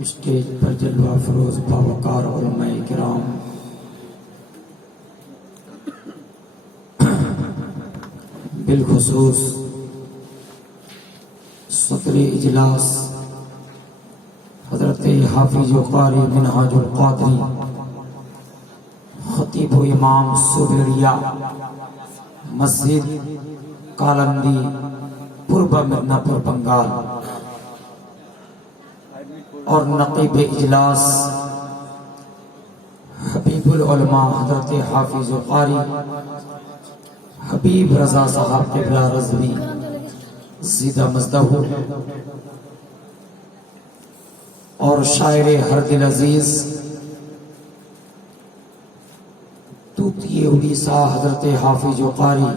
Stage پر جلوہ فروز باوقار علماء کرام، بالخصوص صدر اجلاس حضرت حافظ و قاری منہاج القادری، خطیب و امام سوبیڑیا مسجد کالندی پوربہ مدناپور بنگال، اور نقیب اجلاس حبیب العلماء حضرت حافظ و قاری حبیب رضا صاحب قبلہ رضوی زیدہ مزدہ، اور شاعر ہر دل عزیز توتی اڑیسہ حضرت حافظ و قاری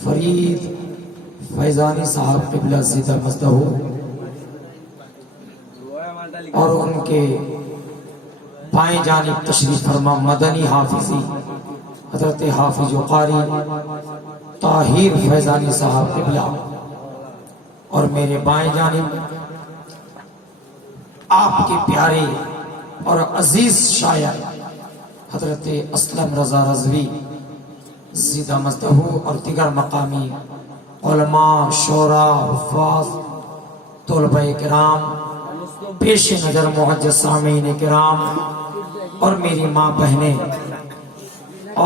فرید فیضانی صاحب قبلہ زیدہ مزدہ، اور ان کے بائیں جانب تشریف فرما مدنی حافظی حضرت حافظ و قاری طاہر فیضانی صاحب قبلہ، اور میرے بائیں جانب آپ کے پیارے اور عزیز شاعر حضرت اسلم رضا رضوی زیدہ مزدہ، اور دیگر مقامی علماء، شعراء، حفاظ، طلبہ کرام، پیش نظر معزز سامعین کرام، اور میری ماں بہنیں،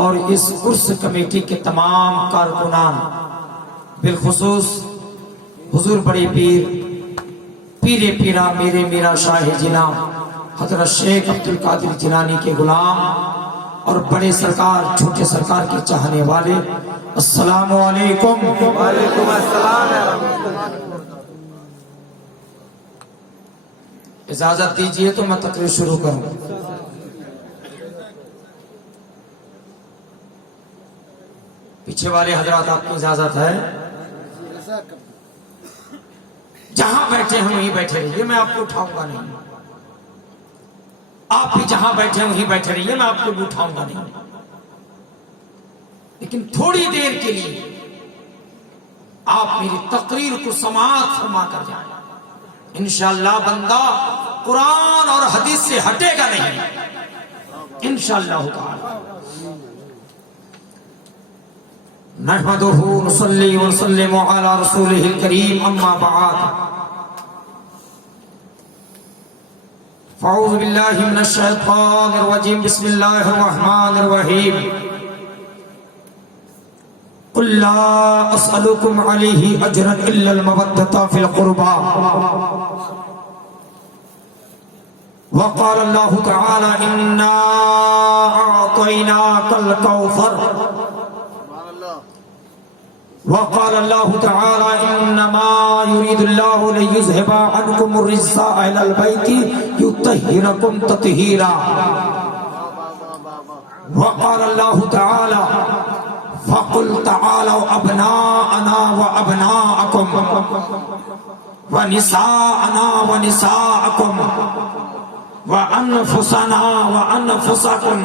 اور اس عرس کمیٹی کے تمام کارکنان، بالخصوص حضور بڑے پیر پیرا میرے میرا شاہ جنا حضرت شیخ عبدالقادر جیلانی کے غلام، اور بڑے سرکار چھوٹے سرکار کے چاہنے والے، السلام علیکم۔ وعلیکم السلام۔ اجازت دیجئے تو میں تقریر شروع کروں۔ پیچھے والے حضرات آپ کی اجازت ہے؟ جہاں بیٹھے ہیں وہیں بیٹھے رہیے، میں آپ کو اٹھاؤں گا نہیں۔ آپ بھی جہاں بیٹھے ہیں وہیں بیٹھے رہیے، میں آپ کو بھی اٹھاؤں گا نہیں، لیکن تھوڑی دیر کے لیے آپ میری تقریر کو سماعت فرما کر جائیں۔ انشاءاللہ بندہ قرآن اور حدیث سے ہٹے گا نہیں، انشاءاللہ تعالی۔ نحمدہ نصلی ونسلم علی رسولہ الکریم، اما بعد، فاعوذ باللہ من الشیطان الرجیم، بسم اللہ الرحمن الرحیم، قل لا اسألكم علیہ اجرا الا المودۃ فی القربى، وقال اللہ تعالی انا اعطیناک الکوثر، وقال اللہ تعالی انما يريد اللہ لیذهب عنکم الرجس اہل البیت یطہرکم تطہیرا، وقال اللہ تعالی فَقُلْ تَعَالَوْا أَبْنَاءَنَا وَأَبْنَاءَكُمْ وَنِسَاءَنَا وَنِسَاءَكُمْ وَأَنفُسَنَا وَأَنفُسَكُمْ،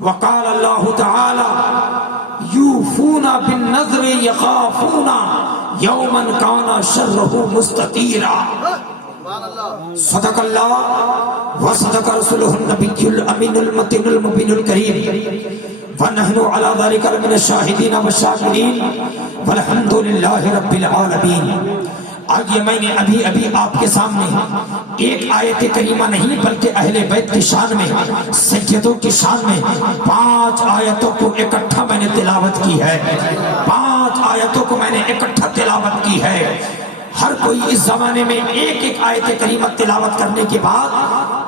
وقال اللہ تعالی یوفون بالنذر یخافون یوما کان شرہ مستطیرا، صدق اللہ وصدق رسولہ النبی الامین المتین المبین الکریم، ونحن علی ذلک من الشاہدین والشاکرین، والحمدللہ رب العالمین۔ آج یہ میں نے ابھی آپ کے سامنے ایک آیت کریمہ نہیں بلکہ اہل بیت کی شان میں، سیدوں کی شان میں 5 آیتوں کو اکٹھا میں نے تلاوت کی ہے، 5 آیتوں کو میں نے اکٹھا تلاوت کی ہے۔ ہر کوئی اس زمانے میں ایک آیت کریمہ تلاوت کرنے کے بعد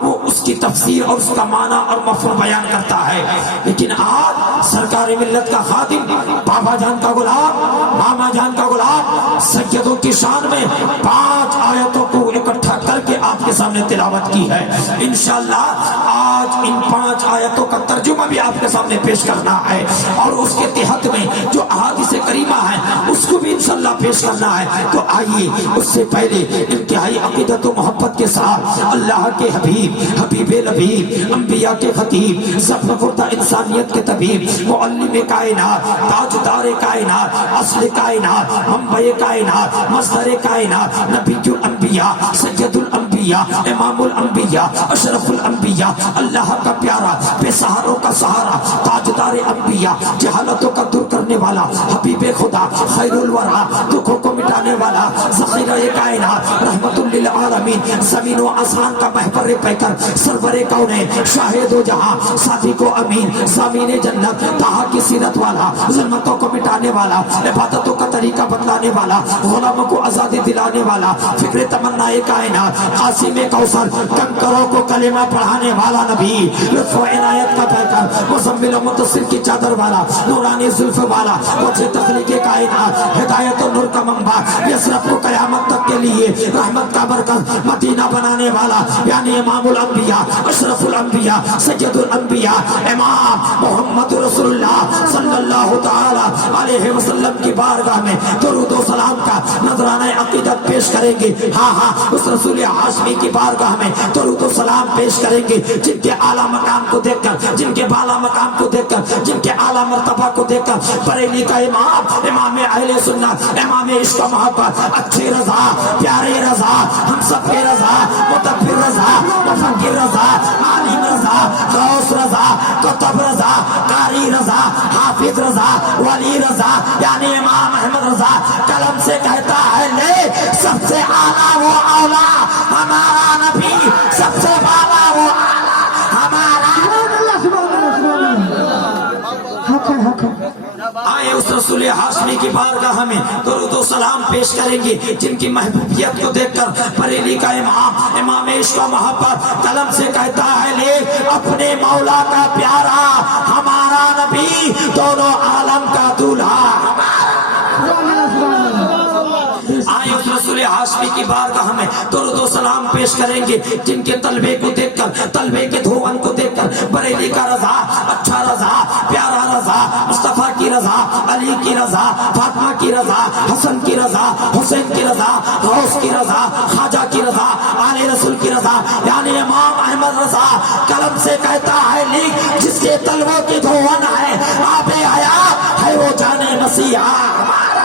وہ اس کی تفسیر اور اس کا معنی اور مفہوم بیان کرتا ہے، لیکن آج سرکار ملت کا خادم، بابا جان کا غلام، ماما جان کا غلام، سیدوں کی شان میں 5 آیتوں کو اکٹھا کر کے آپ کے سامنے سامنے تلاوت کی ہے. انشاءاللہ آج ان 5 آیتوں کا ترجمہ بھی آپ کے سامنے پیش کرنا ہے اور اس کے تحت میں جو احادیث کریمہ ہے اس کو بھی انشاءاللہ پیش کرنا ہے. تو آئیے اس سے پہلے انتہائی عقیدت و محبت کے ساتھ اللہ کے حبیب حبیب لبیب انبیاء کے خطیب سب فردہ انسانیت کے طبیب معلم کائنات تاجدار کائنات اصل کائنات منبع کائنات مصدر کائنات نبی الانبیاء سید الانبیاء امام الانبیاء اشرف الانبیاء اللہ کا پیارا بے سہاروں کا سہارا تاجدار انبیاء جہالتوں کا دور کرنے والا حبیب خدا خیر الورا دکھوں کو مٹانے والا ذخیرہ کائنات رحمت للعالمین زمین و آسمان کا محور پیکر سرور کونین شاہد و جہاں صادق و امین ضامن جنت طہا کی سیرت والا ظلمتوں کو مٹانے والا عبادتوں کا طریقہ بتلانے والا غلاموں کو آزادی دلانے والا فکر تمنا کائنات قاسم کوثر کنکروں کو کلمہ پڑھانے والا نبی لطف و عنایت کا پیکر مزمل و متصل کی چادر والا نورانی زلف والا وجہ تخلیق کائنات ہدایت و نور کا منبع یسرف کو قیامت تک کے لیے رحمت کا مرکز مدینہ بنانے والا یعنی امام الانبیاء اشرف الانبیاء سید الانبیاء امام محمد رسول اللہ صلی اللہ تعالی علیہ وسلم کی بارگاہ میں درود و سلام کا نذرانہ عقیدت پیش کریں گے. ہاں اس رسول ہاشمی کی بارگاہ میں درود و سلام پیش کریں گے جن کے اعلیٰ مقام کو دیکھ کر جن کے بالا مقام کو دیکھ کر جن کے اعلیٰ مرتبہ کو دیکھ کر بریلی کا امام امام اہل سنت امام عشق و محبت اچھی رضا پیارے رضا ہم سب کے رضا متفر رضا مفکر رضا عالم رضا غوث رضا کتب رضا قاری رضا حافظ رضا ولی رضا یعنی امام احمد رضا قلم سے کہتا ہے لے سب سے اعلیٰ وہ اولا ہمارا نبی سب سے بالا وہ اعلیٰ ہمارا. آئے اس رسول ہاشمی کی بارگاہ میں درود و سلام پیش کریں گے جن کی محبوبیت کو دیکھ کر بریلی کا امام امام عشق و محبت قلم سے کہتا ہے لے اپنے مولا کا پیارا ہمارا نبی دونوں عالم کا دولہا ہمارا. آئے اس رسول ہاشمی کی بارگاہ میں درود و سلام پیش کریں گے جن کے طلبے کو دیکھ کر طلبے کے دھون کو دیکھ کر بریلی کا رضا اچھا رضا پیارا رضا مصطفیٰ کی رضا علی کی رضا فاطمہ کی رضا حسن کی رضا حسین کی رضا غوث کی رضا خواجہ کی رضا آل رسول کی رضا یعنی امام احمد رضا قلم سے کہتا ہے لکھ جس کے طلبوں کی دھون ہے آب حیات ہے وہ جانے مسیحا ہمارا.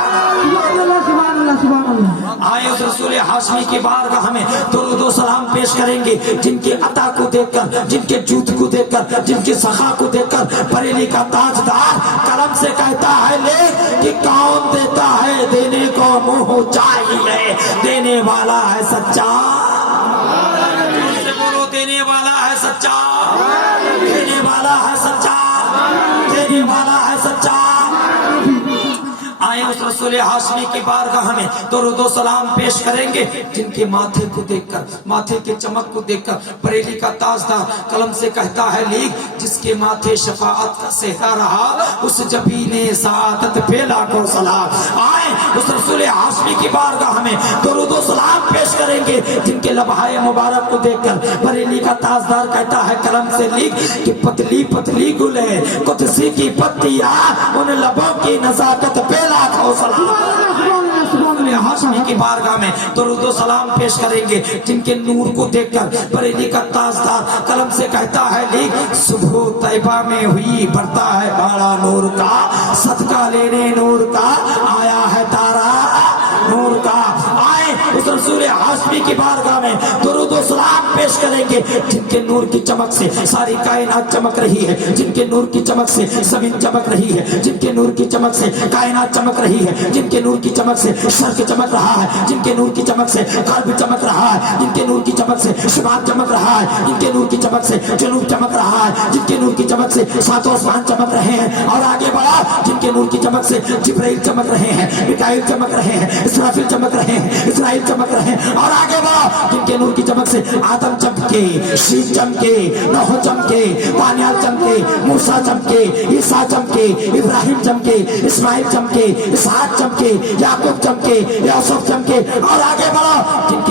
آئے اس رسول ہاشمی کی بارگاہ میں درود و سلام پیش کریں گے جن کے عطا کو دیکھ کر جن کے جود کو دیکھ کر جن کی سخا کو دیکھ کر بریلی کا تاجدار قلم سے کہتا ہے لے کہ کون دیتا ہے دینے کو منہ چاہیے دینے والا ہے سچا. دینے والا ہے سچا دینے والا ہے سچا دینے والا ہے سچا. آئے اس رسول ہاشمی کی بارگاہ میں درود و سلام پیش کریں گے جن کے ماتھے کو دیکھ کر ماتھے کے چمک کو دیکھ کر بریلی کا تاجدار قلم سے کہتا ہے لیک جس کے ماتھے شفاعت کا سہرا رہا اس جبینے سعادت پہ لاکھوں سلام. آئے اس رسول ہاشمی کی بارگاہ میں درود و سلام پیش کریں گے جن کے لبہائے مبارک کو دیکھ کر بریلی کا تاجدار کہتا ہے قلم سے لیک کہ پتلی پتلی گلے قدسی کی پتیاں ان لبوں کی نزاکت پہ لاکھوں سلام. ہاشمی کی بارگاہ میں درود و سلام پیش کریں گے جن کے نور کو دیکھ کر بریلی کا تاجدار قلم سے کہتا ہے لیک صبح طیبہ میں ہوئی بڑھتا ہے باڑا نور کا صدقہ لینے نور کا آیا ہے تارا نور کا. آئے اس رسول ہاشمی کی بارگاہ میں درود و سلام پیش کریں گے جن کے نور کی چمک سے ساری کائنات چمک رہی ہے جن کے نور کی چمک سے زمین چمک رہی ہے جن کے نور کی چمک سے کائنات چمک رہی ہے جن کے نور کی چمک سے شرق چمک رہا ہے جن کے نور کی چمک سے غرب چمک رہا ہے جن کے نور کی چمک سے شمال چمک رہا ہے جن کے نور کی چمک سے جنوب چمک رہا ہے جن کے نور کی چمک سے ساتوں آسمان چمک رہے ہیں. اور آگے بڑھا جن کے نور کی چمک سے جبرائیل چمک رہے ہیں میکائیل چمک رہے ہیں اسرافیل چمک رہے ہیں اسرائیل چمک رہے ہیں. اور آگے بڑھا جن کے نور کی چمک سے آدم چمکے شیش چمکے نوح چمکے دانیال چمکے موسیٰ چمکے عیسیٰ چمکے ابراہیم چمکے اسماعیل چمکے اسحاق چمکے یعقوب چمکے یوسف چمکے. اور آگے بڑھا جن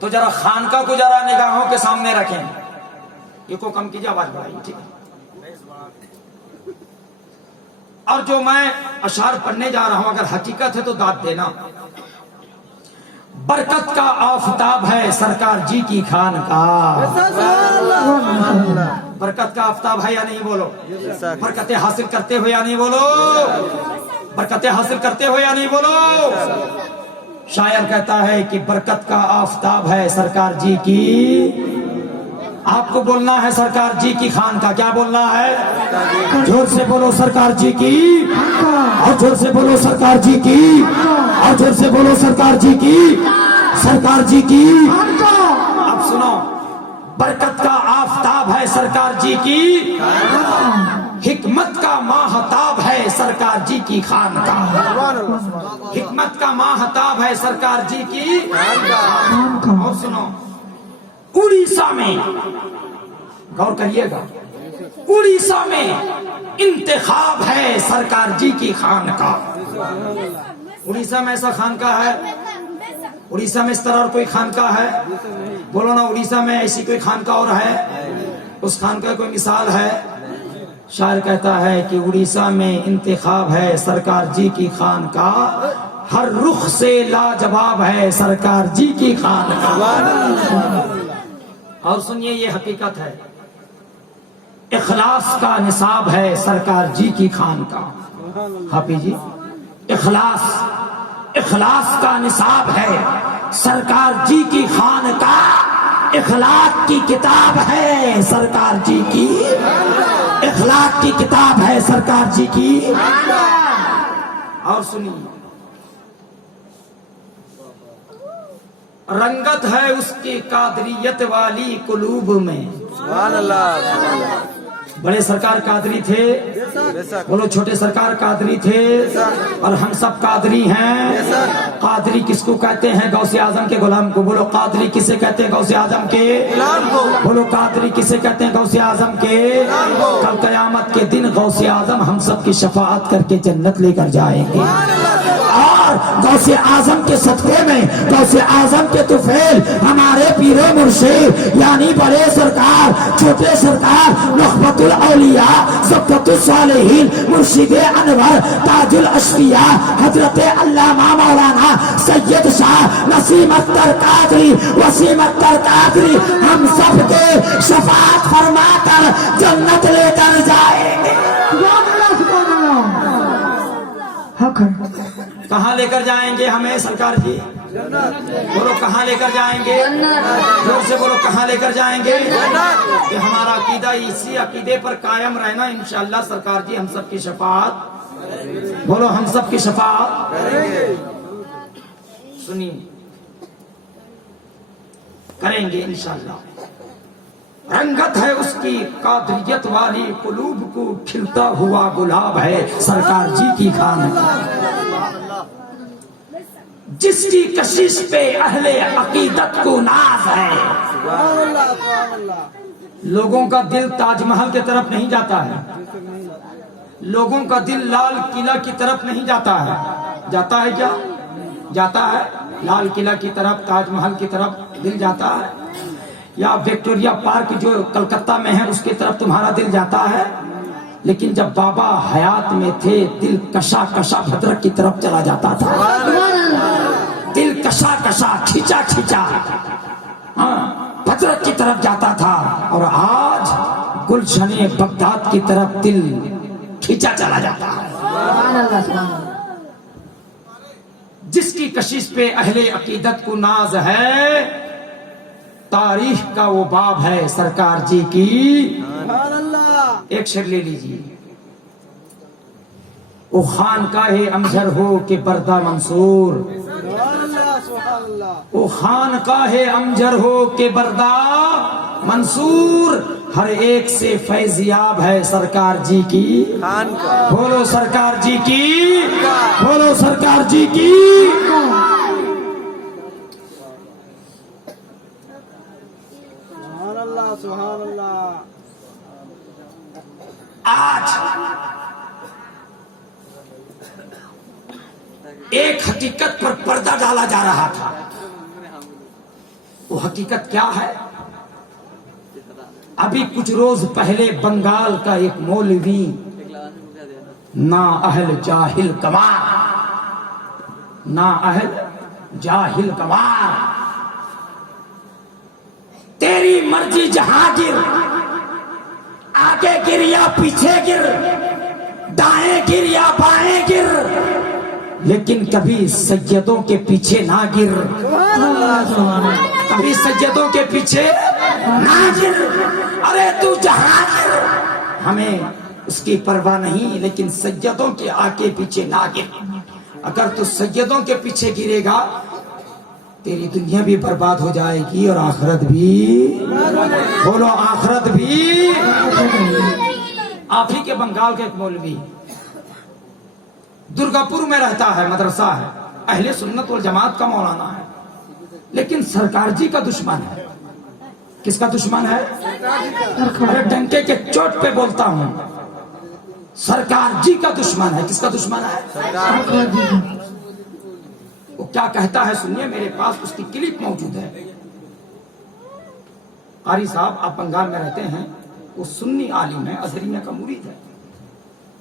تو ذرا خانقاہ کو ذرا نگاہوں کے سامنے رکھیں. یہ کو کم کیجیے, آواز بڑھائیے, ٹھیک ہے. اور جو میں اشعار پڑھنے جا رہا ہوں اگر حقیقت ہے تو داد دینا. برکت کا آفتاب ہے سرکار جی کی خانقاہ. برکت کا آفتاب ہے یا نہیں بولو؟ برکتیں حاصل کرتے ہو یا نہیں بولو؟ برکتیں حاصل کرتے ہو یا نہیں بولو؟ شاعر کہتا ہے کہ برکت کا آفتاب ہے سرکار جی کی. آپ کو بولنا ہے سرکار جی کی خانقاہ. کیا بولنا ہے؟ زور سے بولو سرکار جی کی, اور زور سے بولو سرکار جی کی, اور زور سے بولو سرکار جی کی, سرکار جی کی. اب سنو, برکت کا آفتاب ہے سرکار جی کی, حکمت کا ماہتاب ہے سرکار جی کی خانقاہ. حکمت کا ماہتاب ہے سرکار جی کی. اور سنو, اڑیسہ میں, غور کریے گا, اڑیسہ میں انتخاب ہے سرکار جی کی خانقاہ. اڑیسہ میں ایسا خانقاہ ہے؟ اڑیسہ میں اس طرح اور کوئی خانقاہ ہے؟ بولو نا, اڑیسہ میں ایسی کوئی خانقاہ اور ہے؟ اس خانقاہ کوئی مثال ہے؟ شاعر کہتا ہے کہ اڑیسہ میں انتخاب ہے سرکار جی کی خانقاہ, ہر رخ سے لاجواب ہے سرکار جی کی خانقاہ. اور سنیے, یہ حقیقت ہے, اخلاص کا نصاب ہے سرکار جی کی خانقاہ. حافظ جی, اخلاص کا نصاب ہے سرکار جی کی خانقاہ. اخلاق کی کتاب ہے سرکار جی کی, اخلاق کی کتاب ہے سرکار جی کی. اور سنیے, رنگت ہے اس کی قادریت والی قلوب میں. سبحان اللہ. بڑے سرکار قادری تھے, بولو چھوٹے سرکار قادری تھے, اور ہم سب قادری ہیں. قادری کس کو کہتے ہیں؟ غوث اعظم کے غلام کو. بولو قادری کسے کہتے ہیں؟ غوث اعظم کے غلام کو. بولو قادری کسے کہتے ہیں؟ غوث اعظم کے غلام کو. کل قیامت کے دن غوث اعظم ہم سب کی شفاعت کر کے جنت لے کر جائیں گے. اور غوث اعظم کے صدقے میں, غوث اعظم کے طفیل ہمارے پیر و مرشد یعنی بڑے سرکار, چھوٹے سرکار, نخبت الاولیاء, سبقت الصالحین, مرشد انور, تاج الاشفیاء, حضرت علامہ مولانا سید شاہ نسیم اختر قادری, وسیم اختر قادری ہم سب کے شفاعت فرما کر جنت لے کر جائیں گے. کہاں لے کر جائیں گے ہمیں سرکار جی؟ بولو کہاں لے کر جائیں گے؟ زور سے بولو کہاں لے کر جائیں گے؟ کہ ہمارا عقیدہ اسی عقیدے پر قائم رہنا, انشاءاللہ سرکار جی ہم سب کی شفاعت, بولو ہم سب کی شفاعت. سنیے, کریں گے انشاءاللہ. رنگت ہے اس کی قادریت والی قلوب کو, کھلتا ہوا گلاب ہے سرکار جی کی خانقاہ. جس کی کشش پہ اہل عقیدت کو ناز ہے. لوگوں کا دل تاج محل کی طرف نہیں جاتا ہے, لوگوں کا دل لال قلعہ کی طرف نہیں جاتا ہے. جاتا ہے کیا؟ جاتا ہے لال قلعہ کی طرف, تاج محل کی طرف دل جاتا ہے, یا وکٹوریا پارک جو کلکتہ میں ہے اس کی طرف تمہارا دل جاتا ہے. لیکن جب بابا حیات میں تھے دل کشا کشا بھدرک کی طرف چلا جاتا تھا. دل کشا کشا, کھینچا کھینچا بھدرک کی طرف جاتا تھا. اور آج گلشن بغداد کی طرف دل کھینچا چلا جاتا ہے. جس کی کشش پہ اہل عقیدت کو ناز ہے, تاریخ کا وہ باب ہے سرکار جی کی. ایک شعر لے لیجیے. او خانقاہ امجر ہو کہ بردہ منصور, او خانقاہ امجر ہو کہ بردہ منصور, ہر ایک سے فیضیاب ہے سرکار جی کی. بولو سرکار جی کی, بولو سرکار جی کی. سبحان اللہ. آج ایک حقیقت پر پردہ ڈالا جا رہا تھا. وہ حقیقت کیا ہے؟ ابھی کچھ روز پہلے بنگال کا ایک مولوی نا اہل جاہل گوار، نا اہل جاہل گوار، تیری مرضی جہاں گر، آگے گر یا پیچھے گر، دائیں گر یا بائیں گر، لیکن کبھی سیدوں کے پیچھے نہ گر، کبھی سیدوں کے پیچھے نہ گر۔ ارے تو جہاں گر، ہمیں اس کی پرواہ نہیں، لیکن سیدوں کے آگے پیچھے نہ گر۔ اگر تو سیدوں کے پیچھے گرے گا تیری دنیا بھی برباد ہو جائے گی اور آخرت بھی، بولو آخرت بھی۔ آپ ہی کے بنگال کے ایک مولوی درگاپور میں رہتا ہے، مدرسہ ہے، اہل سنت والجماعت کا مولانا ہے، لیکن سرکار جی کا دشمن ہے۔ کس کا دشمن ہے؟ ارے ڈنکے کے چوٹ پہ بولتا ہوں، سرکار جی کا دشمن ہے۔ کس کا دشمن ہے؟ وہ کیا کہتا ہے سنیے، میرے پاس اس کی کلپ موجود ہے۔ قاری صاحب آپ بنگال میں رہتے ہیں، وہ سنی عالم ہے، ازہریہ کا مرید ہے،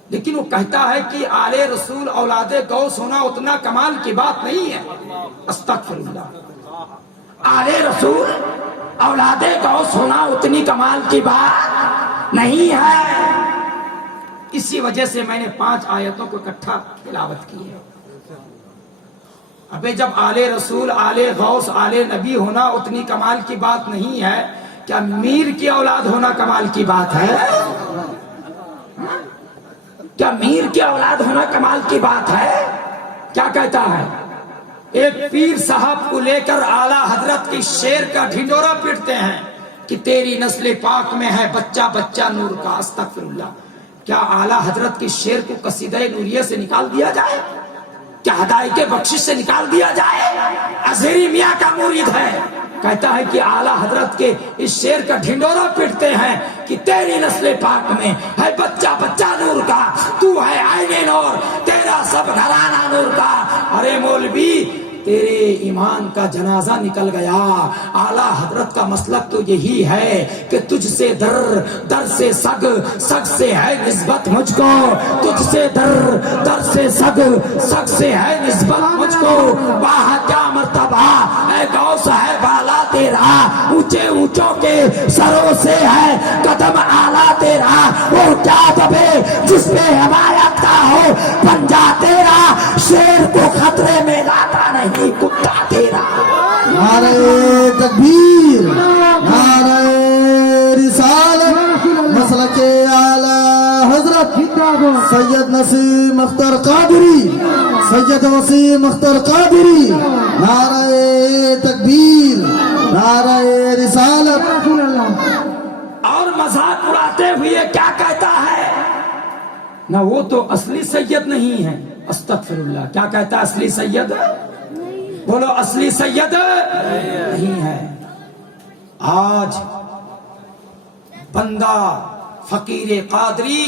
لیکن وہ کہتا ہے کہ آل رسول اولاد غوث ہونا اتنا کمال کی بات نہیں ہے۔ استغفر اللہ، آل رسول اولاد غوث ہونا اتنی کمال کی بات نہیں ہے۔ اسی وجہ سے میں نے 5 آیتوں کو اکٹھا تلاوت کی ہے۔ ابے جب آل رسول، آل غوث، آل نبی ہونا اتنی کمال کی بات نہیں ہے، کیا میر کی اولاد ہونا کمال کی بات ہے؟ کیا میر کی اولاد ہونا کمال کی بات ہے؟ کیا کہتا ہے؟ ایک پیر صاحب کو لے کر اعلیٰ حضرت کی شیر کا ڈھنڈورا پیٹتے ہیں کہ تیری نسل پاک میں ہے بچہ بچہ نور کا۔ استغفر اللہ، کیا اعلیٰ حضرت کی شیر کو قصیدہ نوریہ سے نکال دیا جائے؟ کیا ہدایت بخشش سے نکال دیا جائے؟ ازہری میاں کا مرید ہے، کہتا ہے کہ اعلیٰ حضرت کے اس شیر کا ڈھنڈورا پیٹتے ہیں کہ تیری نسل پاک میں ہے بچہ بچہ نور کا، تو ہے عین نور، تیرا سب گھرانہ نور کا۔ ارے مولوی، تیرے ایمان کا جنازہ نکل گیا۔ اعلیٰ حضرت کا مسلک تو یہی ہے کہ تجھ سے در سے سگ سے ہے نسبت مجھ کو، تجھ سے در سے سگ سے ہے نسبت مجھ کو۔ واہ کیا مرتبہ اے غوث ہے بالا تیرا، اونچے اونچوں کے سروں سے ہے قدم اعلیٰ تیرا۔ وہ کیا دبے جس پہ حمایت کا ہو پنجا تیرا، شیر کو خطرے میں لاتا نہیں کتا تیرا۔ نعرہ تکبیر، نعرہ رسالت، مسلک اعلی حضرت سید نسیم اختر قادری، سید وسیم اختر قادری، نعرہ تکبیر، نعرہ رسالت۔ اور مذاق اڑاتے ہوئے کیا کہتا ہے؟ نہ وہ تو اصلی سید نہیں ہے، استغفر اللہ، کیا کہتا ہے؟ اصلی سید، بولو اصلی سید نہیں ہے۔ آج بندہ فقیر قادری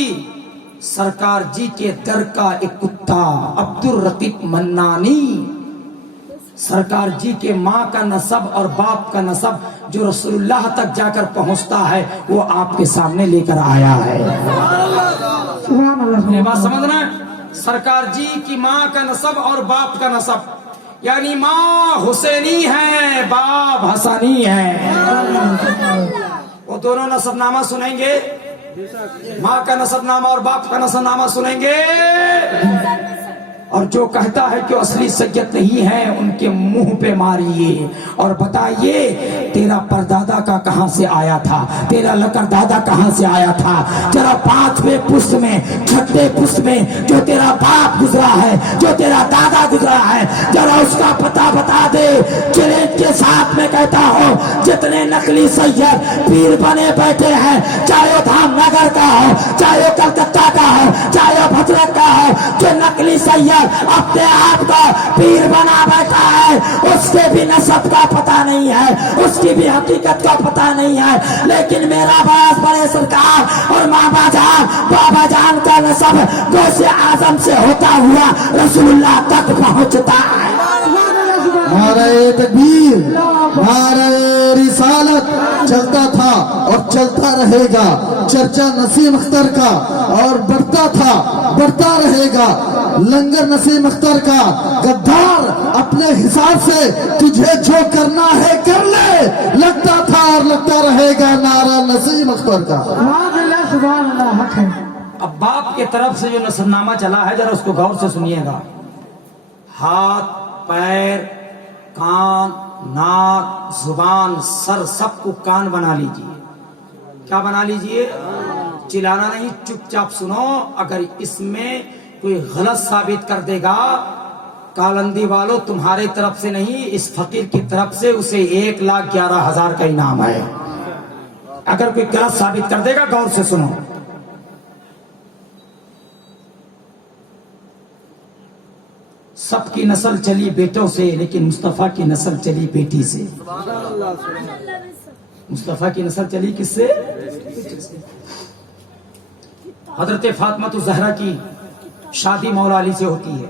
سرکار جی کے در کا ایک کتا عبدالرقیق منانی، سرکار جی کے ماں کا نسب اور باپ کا نسب جو رسول اللہ تک جا کر پہنچتا ہے وہ آپ کے سامنے لے کر آیا ہے۔ یہ بات سمجھنا ہے، سرکار جی کی ماں کا نسب اور باپ کا نسب، یعنی ماں حسینی ہے، باپ حسنی ہے۔ وہ دونوں نسب نامہ سنیں گے، ماں کا نسب نامہ اور باپ کا نسب نامہ سنیں گے، اور جو کہتا ہے کہ اصلی سید نہیں ہے ان کے منہ پہ ماریے اور بتائیے تیرا پردادا کا کہاں سے آیا تھا، تیرا لکڑ دادا کہاں سے آیا تھا، تیرا 5ویں پشت میں 6ٹھے پشت میں جو تیرا باپ گزرا ہے، جو تیرا دادا گزرا ہے، ذرا اس کا پتہ بتا دے۔ چیلنج کے ساتھ میں کہتا ہوں جتنے نقلی سید پیر بنے بیٹھے ہیں، چاہے وہ دھام نگر کا ہو، چاہے وہ کلکتہ کا ہو، چاہے وہ بھدرک کا ہو، جو نقلی سید اپنے آپ کو پیر بنا بیٹھا ہے اس کے بھی نسب کا پتہ نہیں ہے، اس کی بھی حقیقت کا پتہ نہیں ہے، لیکن میرا باس بڑے سرکار اور ماما جان بابا جان کا نسب غوث اعظم سے ہوتا ہوا رسول اللہ تک پہنچتا ہے۔ نعرہ تکبیر، نعرہ قیامت چلتا تھا اور چلتا رہے گا. چرچا نسیم اختر کا اور بڑھتا تھا بڑھتا رہے گا. لنگر نسیم اختر کا غدار اپنے حساب سے تجھے جو کرنا ہے کر لے لگتا تھا اور لگتا رہے گا نعرہ نسیم اختر کا. سبحان اللہ حق ہے. اب باپ کے طرف سے جو نصرنامہ چلا ہے ذرا اس کو غور سے سنیے گا. ہاتھ، پیر، کان، ناک، زبان، سر سب کو کان بنا لیجئے. کیا بنا لیجئے؟ چلانا نہیں، چپ چاپ سنو. اگر اس میں کوئی غلط ثابت کر دے گا کالندی والو تمہارے طرف سے نہیں اس فقیر کی طرف سے اسے 1,11,000 کا انعام ہے. اگر کوئی غلط ثابت کر دے گا غور سے سنو. سب کی نسل چلی بیٹوں سے لیکن مصطفیٰ کی نسل چلی بیٹی سے. مصطفیٰ کی نسل چلی کس سے؟ حضرت فاطمہ الزہرا کی شادی مولا علی سے ہوتی ہے.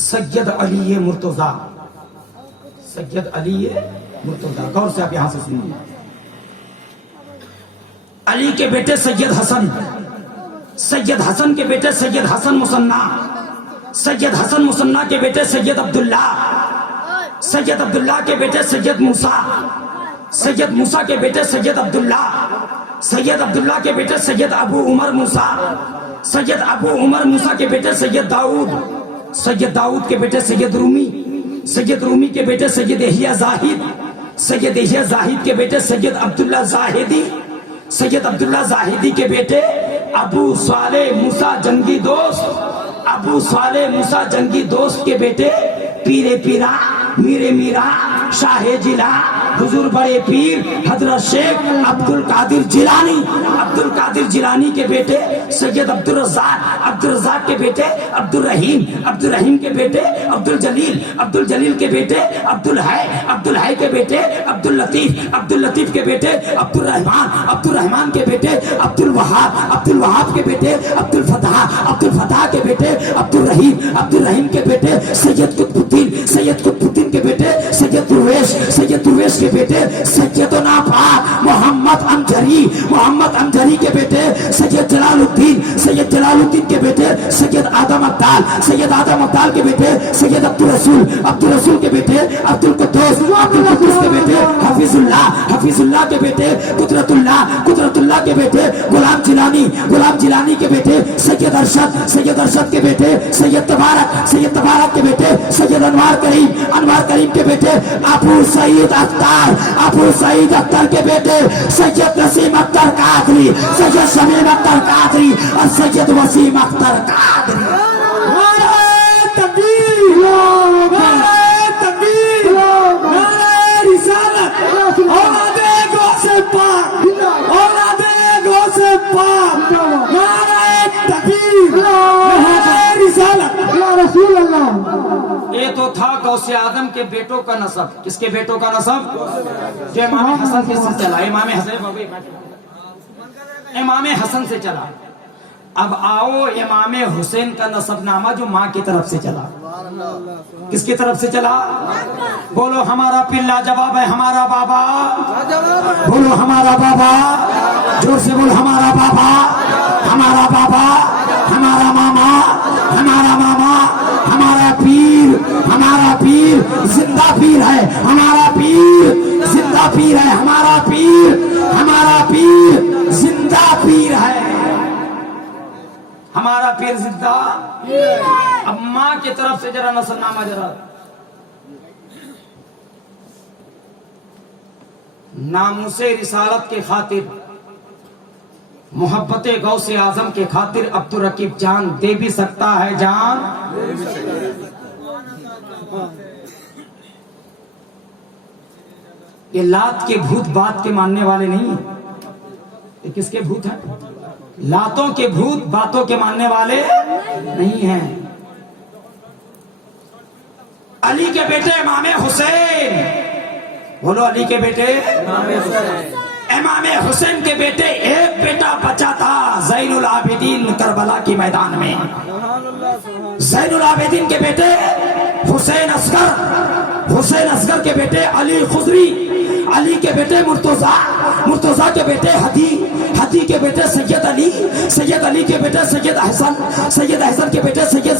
سید علی مرتضیٰ، سید علی مرتضیٰ. غور سے آپ یہاں سے سنیے. علی کے بیٹے سید حسن، سید حسن کے بیٹے سید حسن مصنع، سید حسن مصنع کے بیٹے سید عبداللہ، سید عبداللہ کے بیٹے سید موسیٰ، سید موسیٰ کے بیٹے سید عبداللہ، سید عبداللہ کے بیٹے سید ابو عمر موسیٰ، سید ابو عمر موسیٰ کے بیٹے سید داؤد، سید داؤد کے بیٹے سید رومی، سید رومی کے بیٹے سید یحییٰ زاہد، سید یحییٰ زاہد کے بیٹے سید عبداللہ زاہدی، سید عبداللہ زاہدی کے بیٹے ابو صالح موسیٰ جنگی دوست، ابو صالح موسیٰ جنگی دوست کے بیٹے پیر پیرا، میرے میرا، شاہ جلا، حضور بڑے پیر حضرت شیخ عبد القادر جیلانی، عبد القادر جیلانی کے بیٹے سید عبد الرزاق، عبد الرزاق کے بیٹے عبد الرحیم، عبد الرحیم کے بیٹے عبد الجلیل، عبد الجلیل کے بیٹے عبد الحی، عبد الحی کے بیٹے عبد اللطیف، عبد اللطیف کے بیٹے عبد الرحمان، عبد الرحمان کے بیٹے عبد الوہاب، عبد الوہاب کے بیٹے عبد الفتاح، عبد الفتاح کے بیٹے عبد الرحیم، عبد الرحیم کے بیٹے سید قطب الدین، سید قطب الدین کے بیٹے سید درویش، سید درویش کے بیٹے سیدنا پاک محمد امجری، محمد امجری کے بیٹے سید جلال الدین، سید جلال الدین کے بیٹے سید آدم عبدال، سید آدم عبدال کے بیٹے سید عبد الرسول، عبد الرسول کے بیٹے عبد القدوس، عبد القدوس کے بیٹے حفیظ اللہ، حفیظ اللہ کے بیٹے قدرت اللہ، قدرت اللہ کے بیٹے غلام جیلانی، غلام جیلانی کے بیٹے سید ارشد، سید ارشد کے بیٹے سید تبارک، سید تبارک کے بیٹے سید انوار کریم، انوار کریم کے بیٹے ابو سعید اختر، ابو سعید اختر کے بیٹے سید نسیم اختر قادری، سید شمیم اختر قادری اور سید وسیم اختر قادری. نعرہ تکبیر، نعرہ تکبیر، نعرہ رسالت، اولاد غوث پاک، اولاد غوث پاک، نعرہ تکبیر، نعرہ رسالت یا رسول اللہ. یہ تو تھا غوث اعظم کے بیٹوں کا نسب. کس کے بیٹوں کا نسب؟ جو امام حسن سے چلا، امام حسن، امام حسن سے چلا. اب آؤ امام حسین کا نسب نامہ جو ماں کی طرف سے چلا. کس کی طرف سے چلا؟ بولو ہمارا پیر لاجواب ہے، ہمارا بابا. بولو ہمارا بابا، جور سے بولو ہمارا بابا، ہمارا بابا، ہمارا ماما، ہمارا ماما، ہمارا پیر، ہمارا پیر زندہ پیر ہے، ہمارا پیر زندہ پیر ہے، ہمارا پیر، ہمارا پیر زندہ پیر ہے، ہمارا پیر زندہ. اب ماں کی طرف سے ذرا نسل نامہ ذرا. ناموس رسالت کے خاطر، محبت غوث اعظم کے خاطر عبد الرقیب جان دے بھی سکتا ہے، جان. یہ لات کے بھوت بات کے ماننے والے نہیں ہیں. یہ کس کے بھوت ہیں؟ لاتوں کے بھوت باتوں کے ماننے والے نہیں ہیں. علی کے بیٹے امام حسین، بولو علی کے بیٹے امام حسین کے بیٹے ایک بیٹا بچا تھا زین العابدین کربلا کی میدان میں. زین العابدین کے بیٹے حسین اصغر کے بیٹے علی خضری، علی کے بیٹے مرتضی کے بیٹے ہدی کے بیٹے سید علی کے بیٹے سید احسن کے بیٹے سید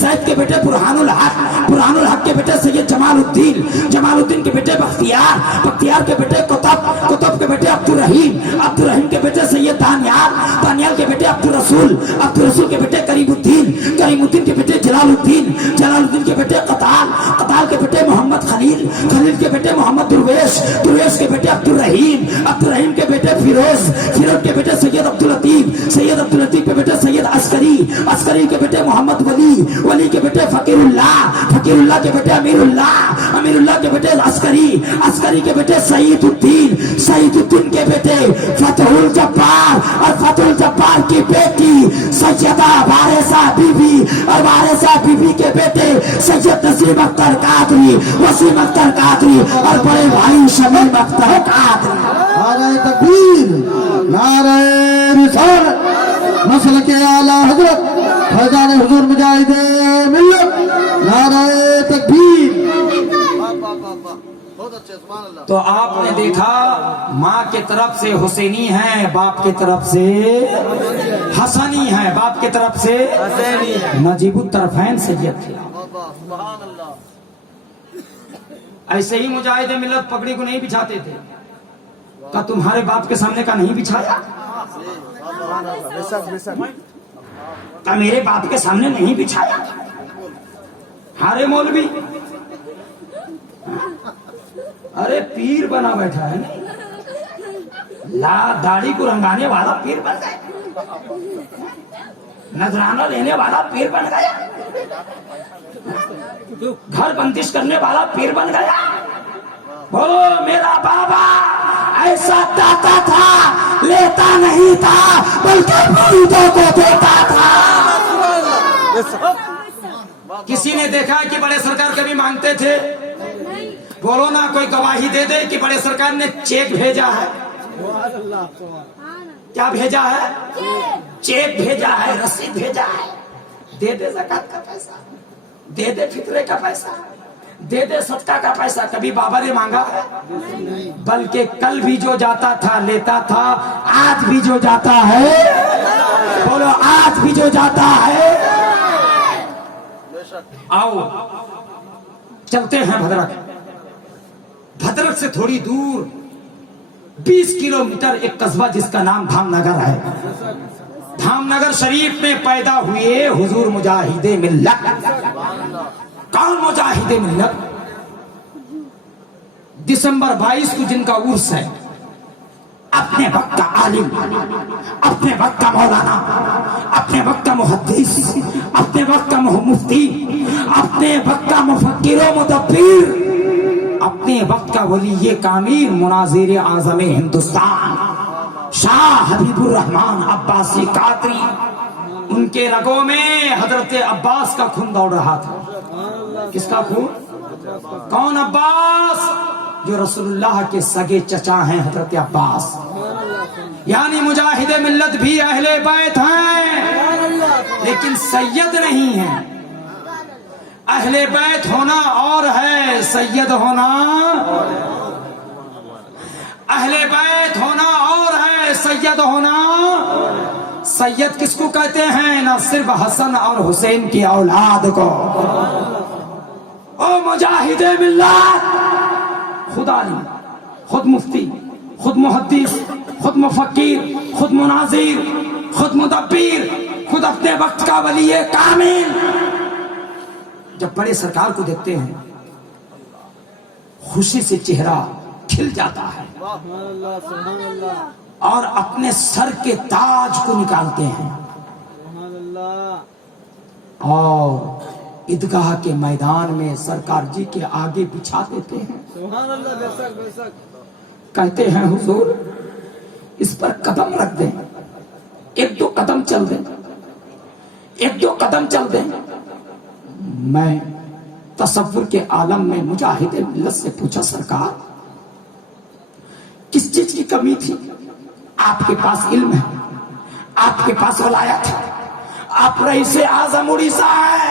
زید کے بیٹے برہان الحق کے بیٹے سید جمال الدین کے بیٹے بختیار کے بیٹے قطب کے بیٹے عبدالرحیم کے بیٹے سید دانیال کے بیٹے عبدالرسول کے بیٹے کریم الدین کے بیٹے جلال الدین کے بیٹے قتال کے بیٹے محمد خلیل کے بیٹے محمد درویش کے بیٹے عبدالرحیم کے بیٹے فیروز کے بیٹے سید عبداللطیف کے بیٹے سید عسکری کے بیٹے محمد ولی کے بیٹے فقیر اللہ کے بیٹے امیر اللہ کے بیٹے عسکری کے بیٹے سعید الدین کے بیٹے فتح الجبار کی بیٹی سیدہ وارثہ بی بی اور وارثہ بی بی کے بیٹے سید نسیم اختر قادری، وسیم اختر قادری اور بڑے بھائی شمیم اختر قادری۔ نعرہ تکبیر، نعرہ رسالت، مسلک اعلی حضرت فیضان حضور مجاہد ملت، نعرہ تکبیر۔ تو آپ نے دیکھا ماں کے طرف سے حسینی ہے، باپ کی طرف سے حسنی ہے، باپ کی طرف سے نجیب الطرفین سید تھے۔ ایسے ہی مجاہد ملت پگڑی کو نہیں بچھاتے تھے، کہ تمہارے باپ کے سامنے کا نہیں بچھایا، کہ میرے باپ کے سامنے نہیں بچھایا۔ ہارے مولوی ارے پیر بنا بیٹھا ہے، لا داڑھی کو رنگانے والا پیر بن گیا، نذرانہ لینے والا پیر بن گیا، گھر بندش کرنے والا پیر بن گیا۔ بولو میرا بابا ایسا داتا تھا، لیتا نہیں تھا بلکہ مریدوں کو دیتا تھا۔ کسی نے دیکھا کہ بڑے سرکار کبھی مانگتے تھے؟ بولو نا کوئی گواہی دے دے کہ بڑے سرکار نے چیک بھیجا ہے؟ کیا بھیجا ہے؟ چیک بھیجا ہے، رسید بھیجا ہے۔ دے دے زکات کا پیسہ، دے دے فطرے کا پیسہ، دے دے صدقہ کا پیسہ، کبھی بابا نے مانگا ہے؟ بلکہ کل بھی جو جاتا تھا لیتا تھا، آج بھی جو جاتا ہے، بولو آج بھی جو جاتا ہے۔ آؤ چلتے ہیں بھدرک سے تھوڑی دور 20 کلومیٹر ایک قصبہ جس کا نام دھام نگر ہے۔ دھام نگر شریف میں پیدا ہوئے حضور مجاہد ملت۔ کون مجاہد ملت؟ دسمبر 22 کو جن کا عرس ہے، اپنے وقت کا عالم، اپنے وقت کا مولانا، اپنے وقت کا محدث، اپنے وقت کا مفتی، اپنے وقت کا مفکر و مدبر، اپنے وقت کا ولی کامل، مناظر اعظم ہندوستان شاہ حبیب الرحمان عباسی قادری، ان کے رگوں میں حضرت عباس کا خون دوڑ رہا تھا۔ کس کا خون؟ کون عباس؟ جو رسول اللہ کے سگے چچا ہیں، حضرت عباس۔ یعنی مجاہد ملت بھی اہل بیت ہیں لیکن سید نہیں ہیں۔ اہل بیت ہونا اور ہے، سید ہونا، اہل بیت ہونا اور ہے، سید ہونا۔ سید کس کو کہتے ہیں؟ نہ صرف حسن اور حسین کی اولاد کو۔ او مجاہد ملت، خود عالم، خود مفتی، خود محدث، خود مفکر، خود مناظر، خود مدبر، خود اپنے وقت کا ولی کامل، جب بڑے سرکار کو دیکھتے ہیں خوشی سے چہرہ کھل جاتا ہے اور اپنے سر کے تاج کو نکالتے ہیں اور عیدگاہ کے میدان میں سرکار جی کے آگے بچھا دیتے ہیں۔ کہتے ہیں حضور اس پر قدم رکھ دیں، ایک دو قدم چل دیں، ایک دو قدم چل دیں۔ میں تصور کے عالم میں مجاہد ملت سے پوچھا، سرکار کس چیز کی کمی تھی؟ آپ کے پاس علم ہے، آپ کے پاس ولایت ہے، آپ رئیس اعظم اڑیسہ ہے،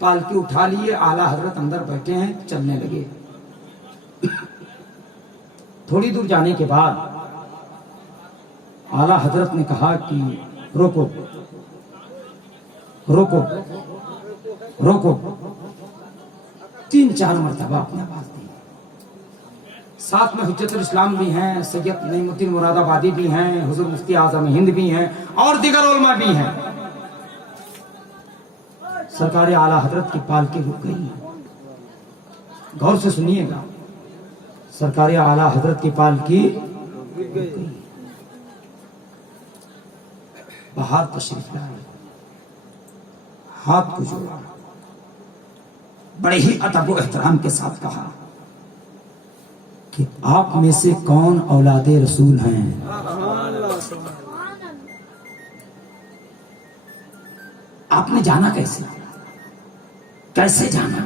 پالکی اٹھا لیے، اعلیٰ حضرت اندر بیٹھے ہیں، چلنے لگے۔ تھوڑی دور جانے کے بعد اعلیٰ حضرت نے کہا کہ روکو روکو روکو، 3-4 مرتبہ اپنے آواز دی۔ ساتھ میں حجت الاسلام بھی ہیں، سید نعیم الدین مراد آبادی بھی ہیں، حضور مفتی اعظم ہند بھی ہیں، اور دیگر علماء بھی ہیں۔ سرکار اعلیٰ حضرت کی پالکی رک گئی۔ غور سے سنیے گا، سرکار اعلیٰ حضرت کی پالکی رک گئی۔ باہر تشریف لائے، ہاتھ کو جوڑا، بڑے ہی ادب و احترام کے ساتھ کہا کہ آپ میں سے کون اولاد رسول ہیں؟ آپ نے جانا کیسے؟ کیسے جانا؟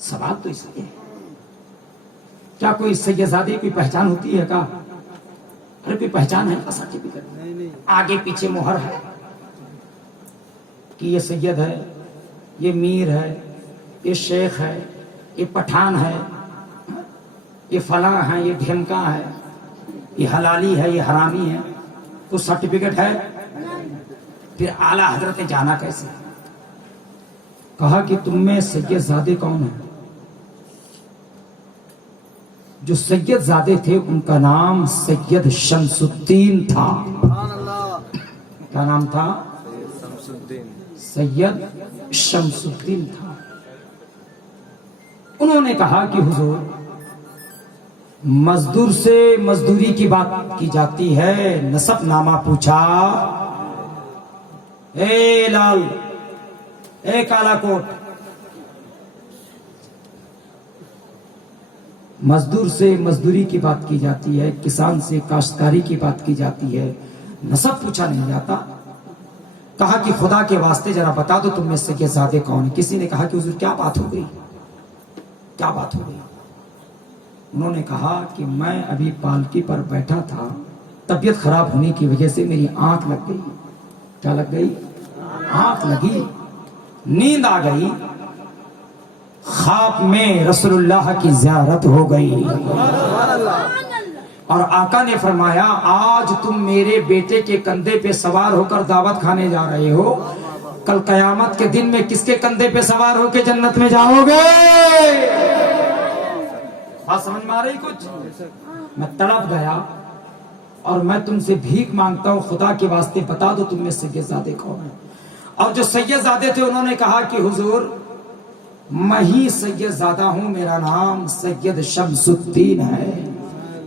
سوال تو اس لیے ہے، کیا کوئی سیدزادے کی پہچان ہوتی ہے؟ کا ارے کوئی پہچان ہے کا سرٹیفکیٹ آگے پیچھے مہر ہے کہ یہ سید ہے، یہ میر ہے، یہ شیخ ہے، یہ پٹھان ہے، یہ فلاں ہے، یہ ڈھمکا ہے، یہ حلالی ہے، یہ حرامی ہے، تو سرٹیفکیٹ ہے؟ پھر اعلیٰ حضرت نے جانا کیسے؟ کہا کہ تم میں سید زادے کون ہیں؟ جو سید زادے تھے ان کا نام سید شمس الدین تھا۔ کیا نام تھا؟ سید شمس الدین تھا۔ انہوں نے کہا کہ حضور، مزدور سے مزدوری کی بات کی جاتی ہے، نسب نامہ پوچھا، اے لال، اے کالا کوٹ، مزدور سے مزدوری کی بات کی جاتی ہے، کسان سے کاشتکاری کی بات کی جاتی ہے، نسب پوچھا نہیں جاتا۔ کہا کہ خدا کے واسطے ذرا بتا دو تم میں سے یہ زادے کون ہیں؟ کسی نے کہا کہ حضور کیا بات ہو گئی، کیا بات ہو گئی؟ انہوں نے کہا کہ میں ابھی پالکی پر بیٹھا تھا، طبیعت خراب ہونے کی وجہ سے میری آنکھ لگ گئی۔ کیا لگ گئی؟ آنکھ لگی، نیند آ گئی، خواب میں رسول اللہ کی زیارت ہو گئی، اور آقا نے فرمایا آج تم میرے بیٹے کے کندھے پہ سوار ہو کر دعوت کھانے جا رہے ہو، کل قیامت کے دن میں کس کے کندھے پہ سوار ہو کے جنت میں جاؤ گے؟ بات سمجھ میں آ رہی کچھ؟ میں تڑپ گیا اور میں تم سے بھیک مانگتا ہوں، خدا کے واسطے بتا دو تم میں سید زادے کون ہیں؟ اور جو سید زادے تھے انہوں نے کہا کہ حضور میں ہی سید زادہ ہوں، میرا نام سید شمس الدین ہے۔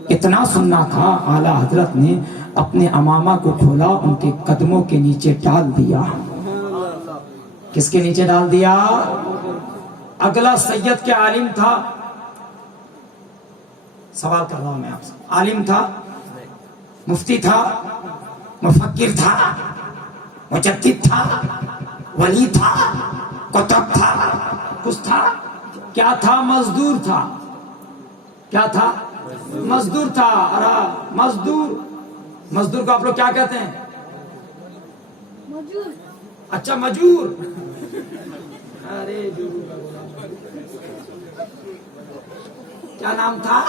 اتنا سننا تھا، اعلیٰ حضرت نے اپنے امامہ کو کھولا، ان کے قدموں کے نیچے ڈال دیا۔ کس کے نیچے ڈال دیا؟ اگلا سید کے عالم تھا، سوال کر رہا ہوں میں آپ سے، عالم تھا، مفتی تھا، مفکر تھا، مجدد تھا، ولی تھا، کتب تھا، کچھ تھا؟ کیا تھا؟ مزدور تھا۔ کیا تھا؟ مزدور تھا۔ مزدور، مزدور کو آپ لوگ کیا کہتے ہیں؟ مجور۔ اچھا مجور، ارے کیا نام تھا؟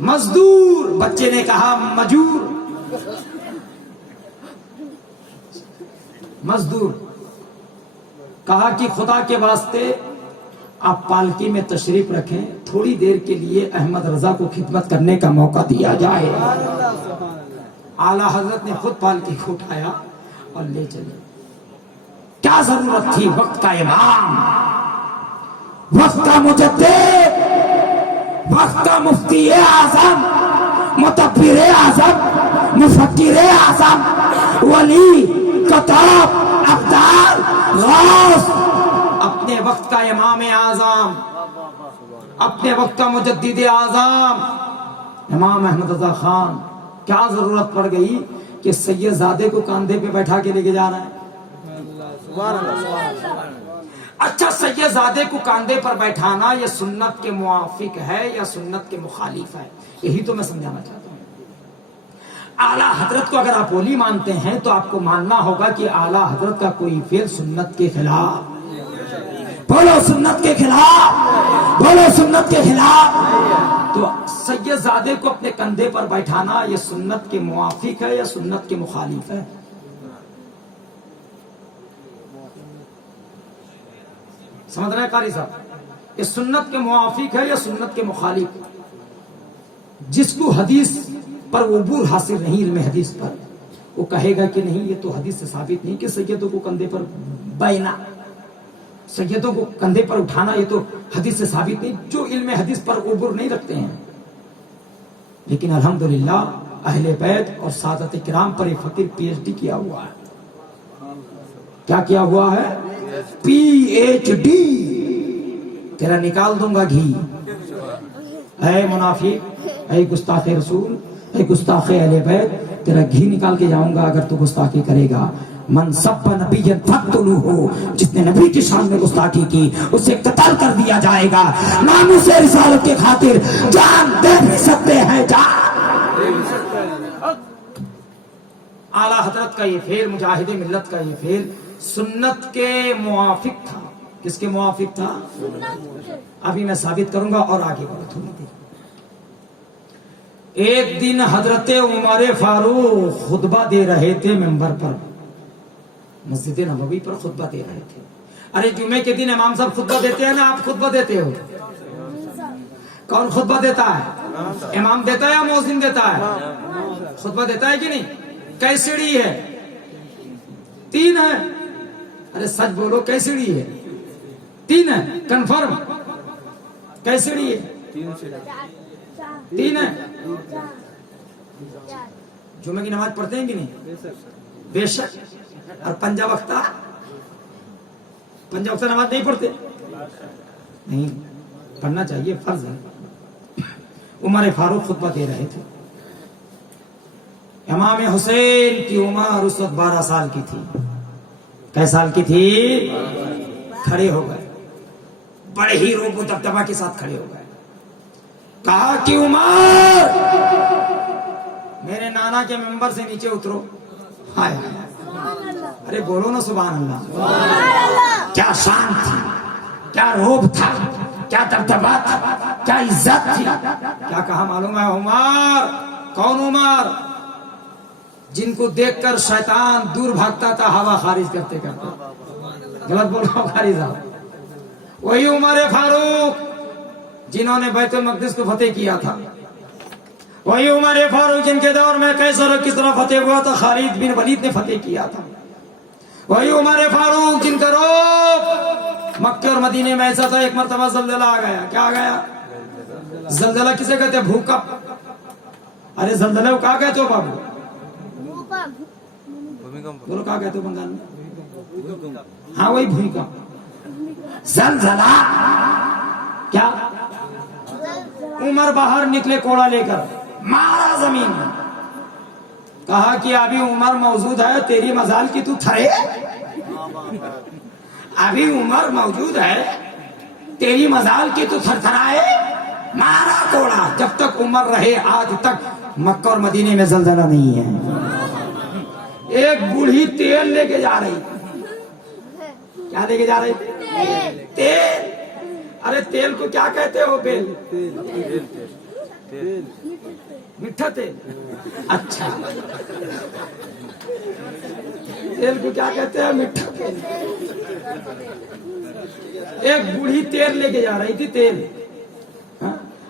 مزدور۔ بچے نے کہا مجور، مزدور۔ کہا کہ خدا کے واسطے آپ پالکی میں تشریف رکھیں، تھوڑی دیر کے لیے احمد رضا کو خدمت کرنے کا موقع دیا جائے۔ اعلیٰ حضرت نے خود پالکی کو اٹھایا اور لے چلے۔ کیا ضرورت تھی؟ وقت کا امام، وقت کا مجدد، وقت کا مفتی اعظم، مدبر اعظم، مفکر اعظم، ولی، کتاب، ابدال، غوث، اپنے وقت کا امام اعظم، اپنے وقت کا مجدد اعظم امام احمد رضا خان، کیا ضرورت پڑ گئی کہ سید زادے کو کاندھے پہ بیٹھا کے لے کے جا رہا ہے؟ اچھا، سید زادے کو کاندھے پر بیٹھانا یہ سنت کے موافق ہے یا سنت کے مخالف ہے؟ یہی تو میں سمجھانا چاہتا ہوں۔ اعلیٰ حضرت کو اگر آپ ولی مانتے ہیں تو آپ کو ماننا ہوگا کہ اعلیٰ حضرت کا کوئی فعل سنت کے خلاف بولو سنت کے خلاف، بولو سنت کے خلاف. تو سید زادے کو اپنے کندھے پر بیٹھانا یہ سنت کے موافق ہے یا سنت کے مخالف ہے؟ سمجھ رہے ہیں قاری صاحب؟ یہ سنت کے موافق ہے یا سنت کے مخالف؟ جس کو حدیث پر عبور حاصل نہیں، علم حدیث پر، وہ کہے گا کہ نہیں یہ تو حدیث سے ثابت نہیں کہ سیدوں کو کندھے پر بینا، سیدوں کو کندھے پر اٹھانا یہ تو حدیث سے ثابت نہیں، جو علم حدیث پر عبور نہیں رکھتے ہیں. لیکن الحمدللہ اہل بیت اور سادت کرام پر یہ فقیر پی ایچ ڈی کیا ہوا ہے. کیا کیا ہوا ہے؟ P H D. تیرا نکال دوں گا گھی. اے منافق، اے گستاخ رسول، اے گستاخ اہل بیت، تیرا گھی نکال کے جاؤں گا اگر تو گستاخی کرے گا. من سب نبی فقتلوہ، جس نے نبی کی شان میں گستاخی کی اسے قتل کر دیا جائے گا. ناموس رسالت کے خاطر جان دے بھی سکتے ہیں، جان. اعلیٰ حضرت کا یہ فعل، مجاہد ملت کا یہ فعل سنت کے موافق تھا. کس کے موافق تھا؟ ابھی میں ثابت کروں گا اور آگے بڑھو تھوڑی دیر. ایک دن حضرت عمر فاروق خطبہ دے رہے تھے ممبر پر، مسجد نبوی پر خطبہ دے رہے تھے. ارے جمعے کے دن امام صاحب خطبہ دیتے ہیں نا، آپ خطبہ دیتے ہو؟ کون خطبہ دیتا ہے؟ امام دیتا ہے یا مؤذن دیتا ہے؟ خطبہ دیتا ہے کہ نہیں؟ کیسڑی ہے؟ 3 ہے. ارے سچ بولو، کیسڑی ہے؟ 3 ہے کنفرم؟ کیسڑی ہے؟ 3 ہے. جمعہ کی نماز پڑھتے ہیں کہ نہیں؟ بے شک. اور 5 وقتہ نماز نہیں پڑھتے؟ نہیں پڑھنا چاہیے، فرض ہے. عمر فاروق خطبہ دے رہے تھے. امام حسین کی عمر اس وقت 12 سال کی تھی. کئی سال کی تھی؟ کھڑے ہو گئے، بڑے ہی روب و دبدبا کے ساتھ کھڑے ہو گئے. کہا کہ عمر میرے نانا کے ممبر سے نیچے اترو. ہائے ارے بولو نا سبحان اللہ. کیا شان تھی، کیا روب تھا، کیا دبدبا تھا، کیا عزت تھی. کیا کہا معلوم ہے؟ عمر. کون عمر؟ جن کو دیکھ کر شیطان دور بھاگتا تھا ہوا خارج کرتے کرتے. غلط بول رہا ہوں خارج صاحب؟ وہی عمر فاروق جنہوں نے بیت المقدس کو فتح کیا تھا. وہی عمر فاروق جن کے دور میں کیسر اور کس طرح فتح ہوا تھا، خالد بن ولید نے فتح کیا تھا. وہی عمر فاروق جن کا روب مکہ اور مدینے میں ایسا تھا ایک مرتبہ زلزلہ آ گیا. کیا آ گیا؟ زلزلہ کسے کہتے ہیں؟ بھوکمپ. ارے زلزلہ کو کہا کہتے ہو بابو؟ بولو کہا کہتے ہو بنگال میں؟ ہاں وہی بھوکمپ، زلزلہ. کیا؟ عمر باہر نکلے کوڑا لے کر، مارا زمین میں. کہا کہ ابھی عمر موجود ہے تیری مزال کی تو تھرے. ابھی عمر موجود ہے تیری مزال کی تو تھر تھرائے. مارا کوڑا. جب تک عمر رہے آج تک مکہ اور مدینے میں زلزلہ نہیں ہے. ایک بوڑھی تیل لے کے جا رہی. کیا لے کے جا رہی؟ تیل. ارے تیل کو کیا کہتے ہو؟ بیل. میٹھا تیل. اچھا تیل کو کیا کہتے ہیں؟ میٹھا تیل. ایک بوڑھی تیل لے کے جا رہی تھی. تیل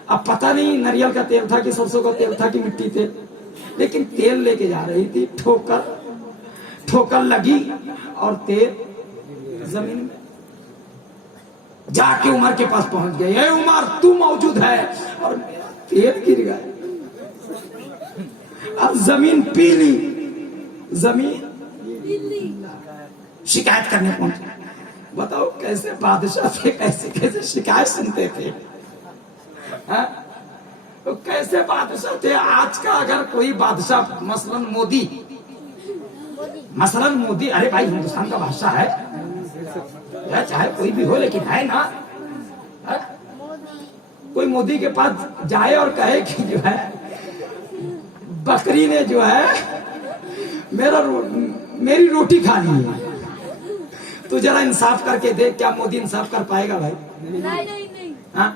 اب پتہ نہیں ناریل کا تیل تھا کہ سرسوں کا تیل تھا کہ مٹی تیل، لیکن تیل لے کے جا رہی تھی. ٹھوکر لگی اور تیل زمین میں جا کے عمر کے پاس پہنچ گئے. اے عمر تو موجود ہے اور میرا تیل گر گیا. اب زمین پیلی، زمین شکایت کرنے پہنچے. بتاؤ کیسے بادشاہ تھے، کیسے شکایت سنتے تھے. کیسے بادشاہ تھے. آج کا اگر کوئی بادشاہ مثلاً مودی، ارے بھائی ہندوستان کا بادشاہ ہے چاہے کوئی بھی ہو لیکن ہے نا. کوئی مودی کے پاس جائے اور کہے کہ جو ہے بکری نے جو ہے میری روٹی کھا لی ہے، تو ذرا انصاف کر کے دیکھ, کیا مودی انصاف کر پائے گا بھائی؟ نہیں ہاں,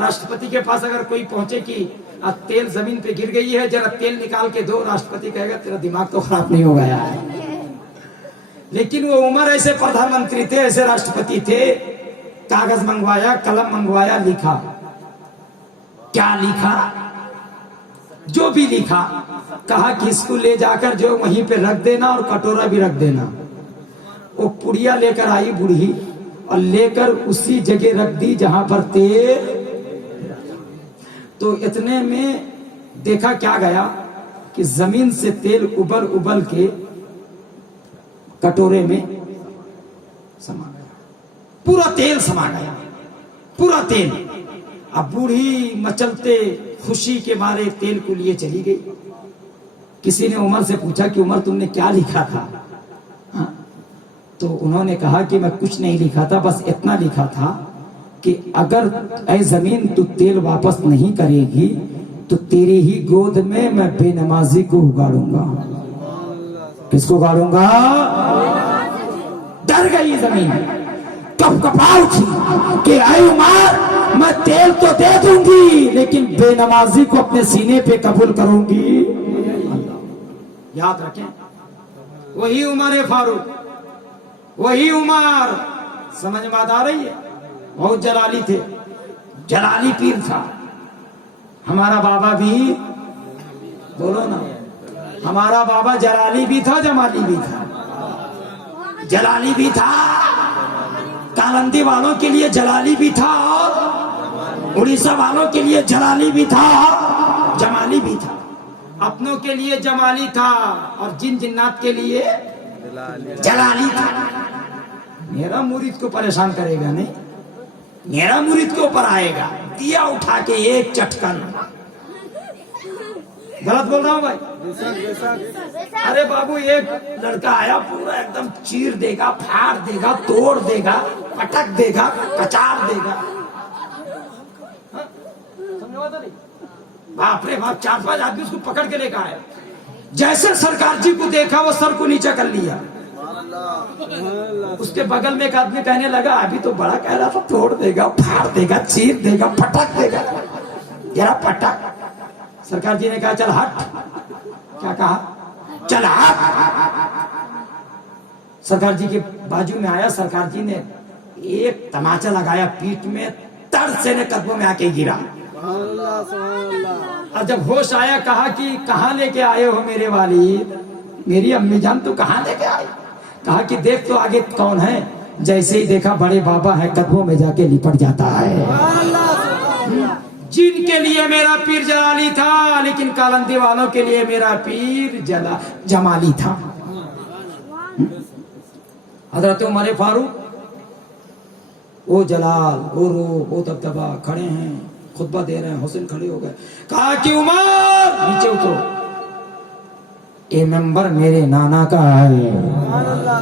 راشٹرپتی کے پاس اگر کوئی پہنچے کہ تیل زمین پہ گر گئی ہے, ذرا تیل نکال کے دو, راشٹرپتی کہے گا تیرا دماغ تو خراب نہیں ہو گیا ہے. لیکن وہ عمر ایسے پردھان منتری تھے, ایسے راشٹرپتی تھے, کاغذ منگوایا, قلم منگوایا, لکھا. کیا لکھا؟ جو بھی لکھا, کہا کہ اس کو لے جا کر جو وہیں پہ رکھ دینا اور کٹورا بھی رکھ دینا. وہ پڑیا لے کر آئی بوڑھی اور لے کر اسی جگہ رکھ دی جہاں پر تیل. تو اتنے میں دیکھا کیا گیا کہ زمین سے تیل ابل ابل کے کٹورے میں سما گیا, پورا تیل سما گیا, پورا تیل. اب بوڑھی مچلتے خوشی کے مارے تیل کو لیے چلی گئی. کسی نے عمر سے پوچھا کہ عمر تم نے کیا لکھا تھا؟ تو انہوں نے کہا کہ میں کچھ نہیں لکھا تھا, بس اتنا لکھا تھا کہ اگر اے زمین تو تیل واپس نہیں کرے گی تو تیری ہی گود میں بے نمازی کو اگاڑوں گا. کس کو اگاڑوں گا؟ ڈر گئی زمین, کب کپا اٹھی کہ اے عمر میں تیل تو دے دوں گی لیکن بے نمازی کو اپنے سینے پہ قبول کروں گی. یاد رکھیں, وہی عمر فاروق, وہی عمر. سمجھ میں آ رہی ہے؟ بہت جلالی تھے, جلالی پیر تھا. ہمارا بابا بھی, بولو نا, ہمارا بابا جلالی بھی تھا, جمالی بھی تھا. جلالی بھی تھا, کالندی والوں کے لیے جلالی بھی تھا, اور اڑیسہ والوں کے لیے جلالی بھی تھا, جمالی بھی تھا. اپنوں کے لیے جمالی تھا اور جن جنات کے لیے جلالی تھا. میرا مرید کو پریشان کرے گا نہیں, میرا مرید کے اوپر آئے گا, دیا اٹھا کے ایک چٹکن. غلط بول رہا ہوں بھائی؟ ارے بابو, ایک لڑکا آیا, پورا ایک دم چیر دے گا, پھاڑ دے گا, توڑ دے گا, پٹک دے گا, کچار دے گا. باپ رے باپ, 4-5 آدمی اس کو پکڑ کے لے کے آئے. جیسے سرکار جی کو دیکھا وہ سر کو نیچے کر لیا. اس کے بغل میں ایک آدمی کہنے لگا ابھی تو بڑا کہہ رہا تھا, توڑ دے گا, پھاڑ دے گا, چیر دے گا, پٹک دے گا, ذرا پٹک. سرکار جی نے کہا چل ہٹ. کیا کہا؟ چل ہٹ. سرکار جی کے بازو میں آیا, سرکار جی نے ایک تماچا لگایا پیٹھ میں, تڑ سے نے قدموں میں آ کے گرا. اور جب ہوش آیا کہا کہ کہاں لے کے آئے ہو میرے والد؟ میری امی جان تو کہاں لے کے آئے؟ کہا کہ دیکھ تو آگے کون ہے. جیسے ہی دیکھا بڑے بابا ہے, قدموں میں جا کے لپٹ جاتا ہے. جن کے لیے میرا پیر جلالی تھا لیکن کالندی والوں کے لیے میرا پیر جمالی تھا. حضرت عمر فاروق, وہ جلال, وہ روح, وہ دبدبا, کھڑے ہیں, خطبہ دے رہے ہیں, حسین کھڑے ہو گئے. کہا کہ عمر نیچے اترو, یہ ممبر میرے نانا کا ہے.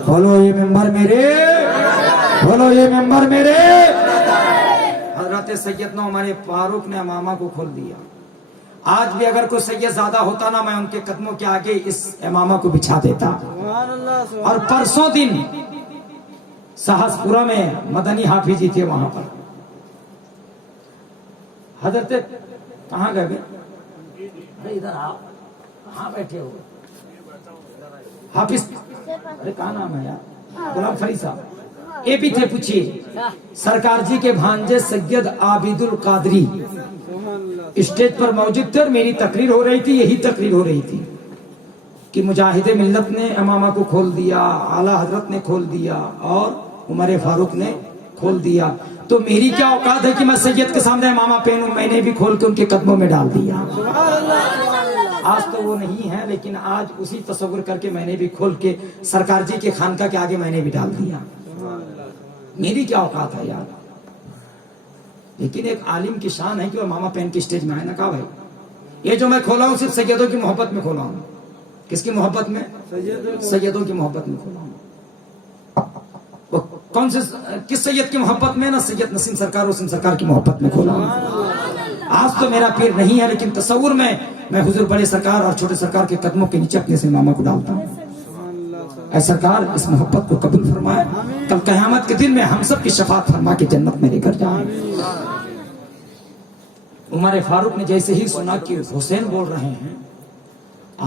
بولو یہ ممبر میرے, بولو یہ ممبر میرے. حضرت سیدنا عمر فاروق نے امامہ کو کھول دیا. آج بھی اگر کوئی سید زیادہ ہوتا نا, میں ان کے قدموں کے آگے اس امامہ کو بچھا دیتا. اور پرسوں دن سہسپورہ میں مدنی حافظی تھے, وہاں پر حضرت کہاں گئے؟ ادھر آپ کہاں بیٹھے ہو؟ حافظ, ارے کہاں نام ہے یار؟ غلام فرید صاحب, یہ بھی تھے. پوچھیے, سرکار جی کے بھانجے سید عابد القادری اسٹیج پر موجود تھے اور میری تقریر ہو رہی تھی. یہی تقریر ہو رہی تھی کہ مجاہد ملت نے امامہ کو کھول دیا, اعلی حضرت نے کھول دیا, اور عمر فاروق نے کھول دیا. تو میری کیا اوقات ہے کہ میں سید کے سامنے امامہ پہنوں؟ میں نے بھی کھول کے ان کے قدموں میں ڈال دیا. آج تو وہ نہیں ہے, لیکن آج اسی تصور کر کے میں نے بھی کھول کے سرکار جی کے خانقاہ کے آگے میں نے بھی ڈال دیا. میری کیا اوقات ہے یار؟ لیکن ایک عالم کی شان ہے کہ وہ امامہ پہن کے اسٹیج میں آئے نا. کہا بھائی یہ جو میں کھولا ہوں صرف سیدوں کی محبت میں کھولا ہوں. کس کی محبت میں؟ سیدوں کی محبت میں کھولا ہوں. وہ کون سے, کس سید کی محبت میں؟ نا سید نسیم سرکار, حسین سرکار کی محبت میں کھولا ہوں. آج تو میرا پیر نہیں ہے, لیکن تصور میں حضور بڑے سرکار اور چھوٹے سرکار کے قدموں کے نیچے اپنے سے امامہ کو ڈالتا ہوں. اے سرکار اس محبت کو قبول فرمائے، کل قیامت کے دن میں ہم سب کی شفاعت فرما کے جنت میں لے کر جائیں۔ عمر فاروق نے جیسے ہی سنا کہ حسین بول رہے ہیں،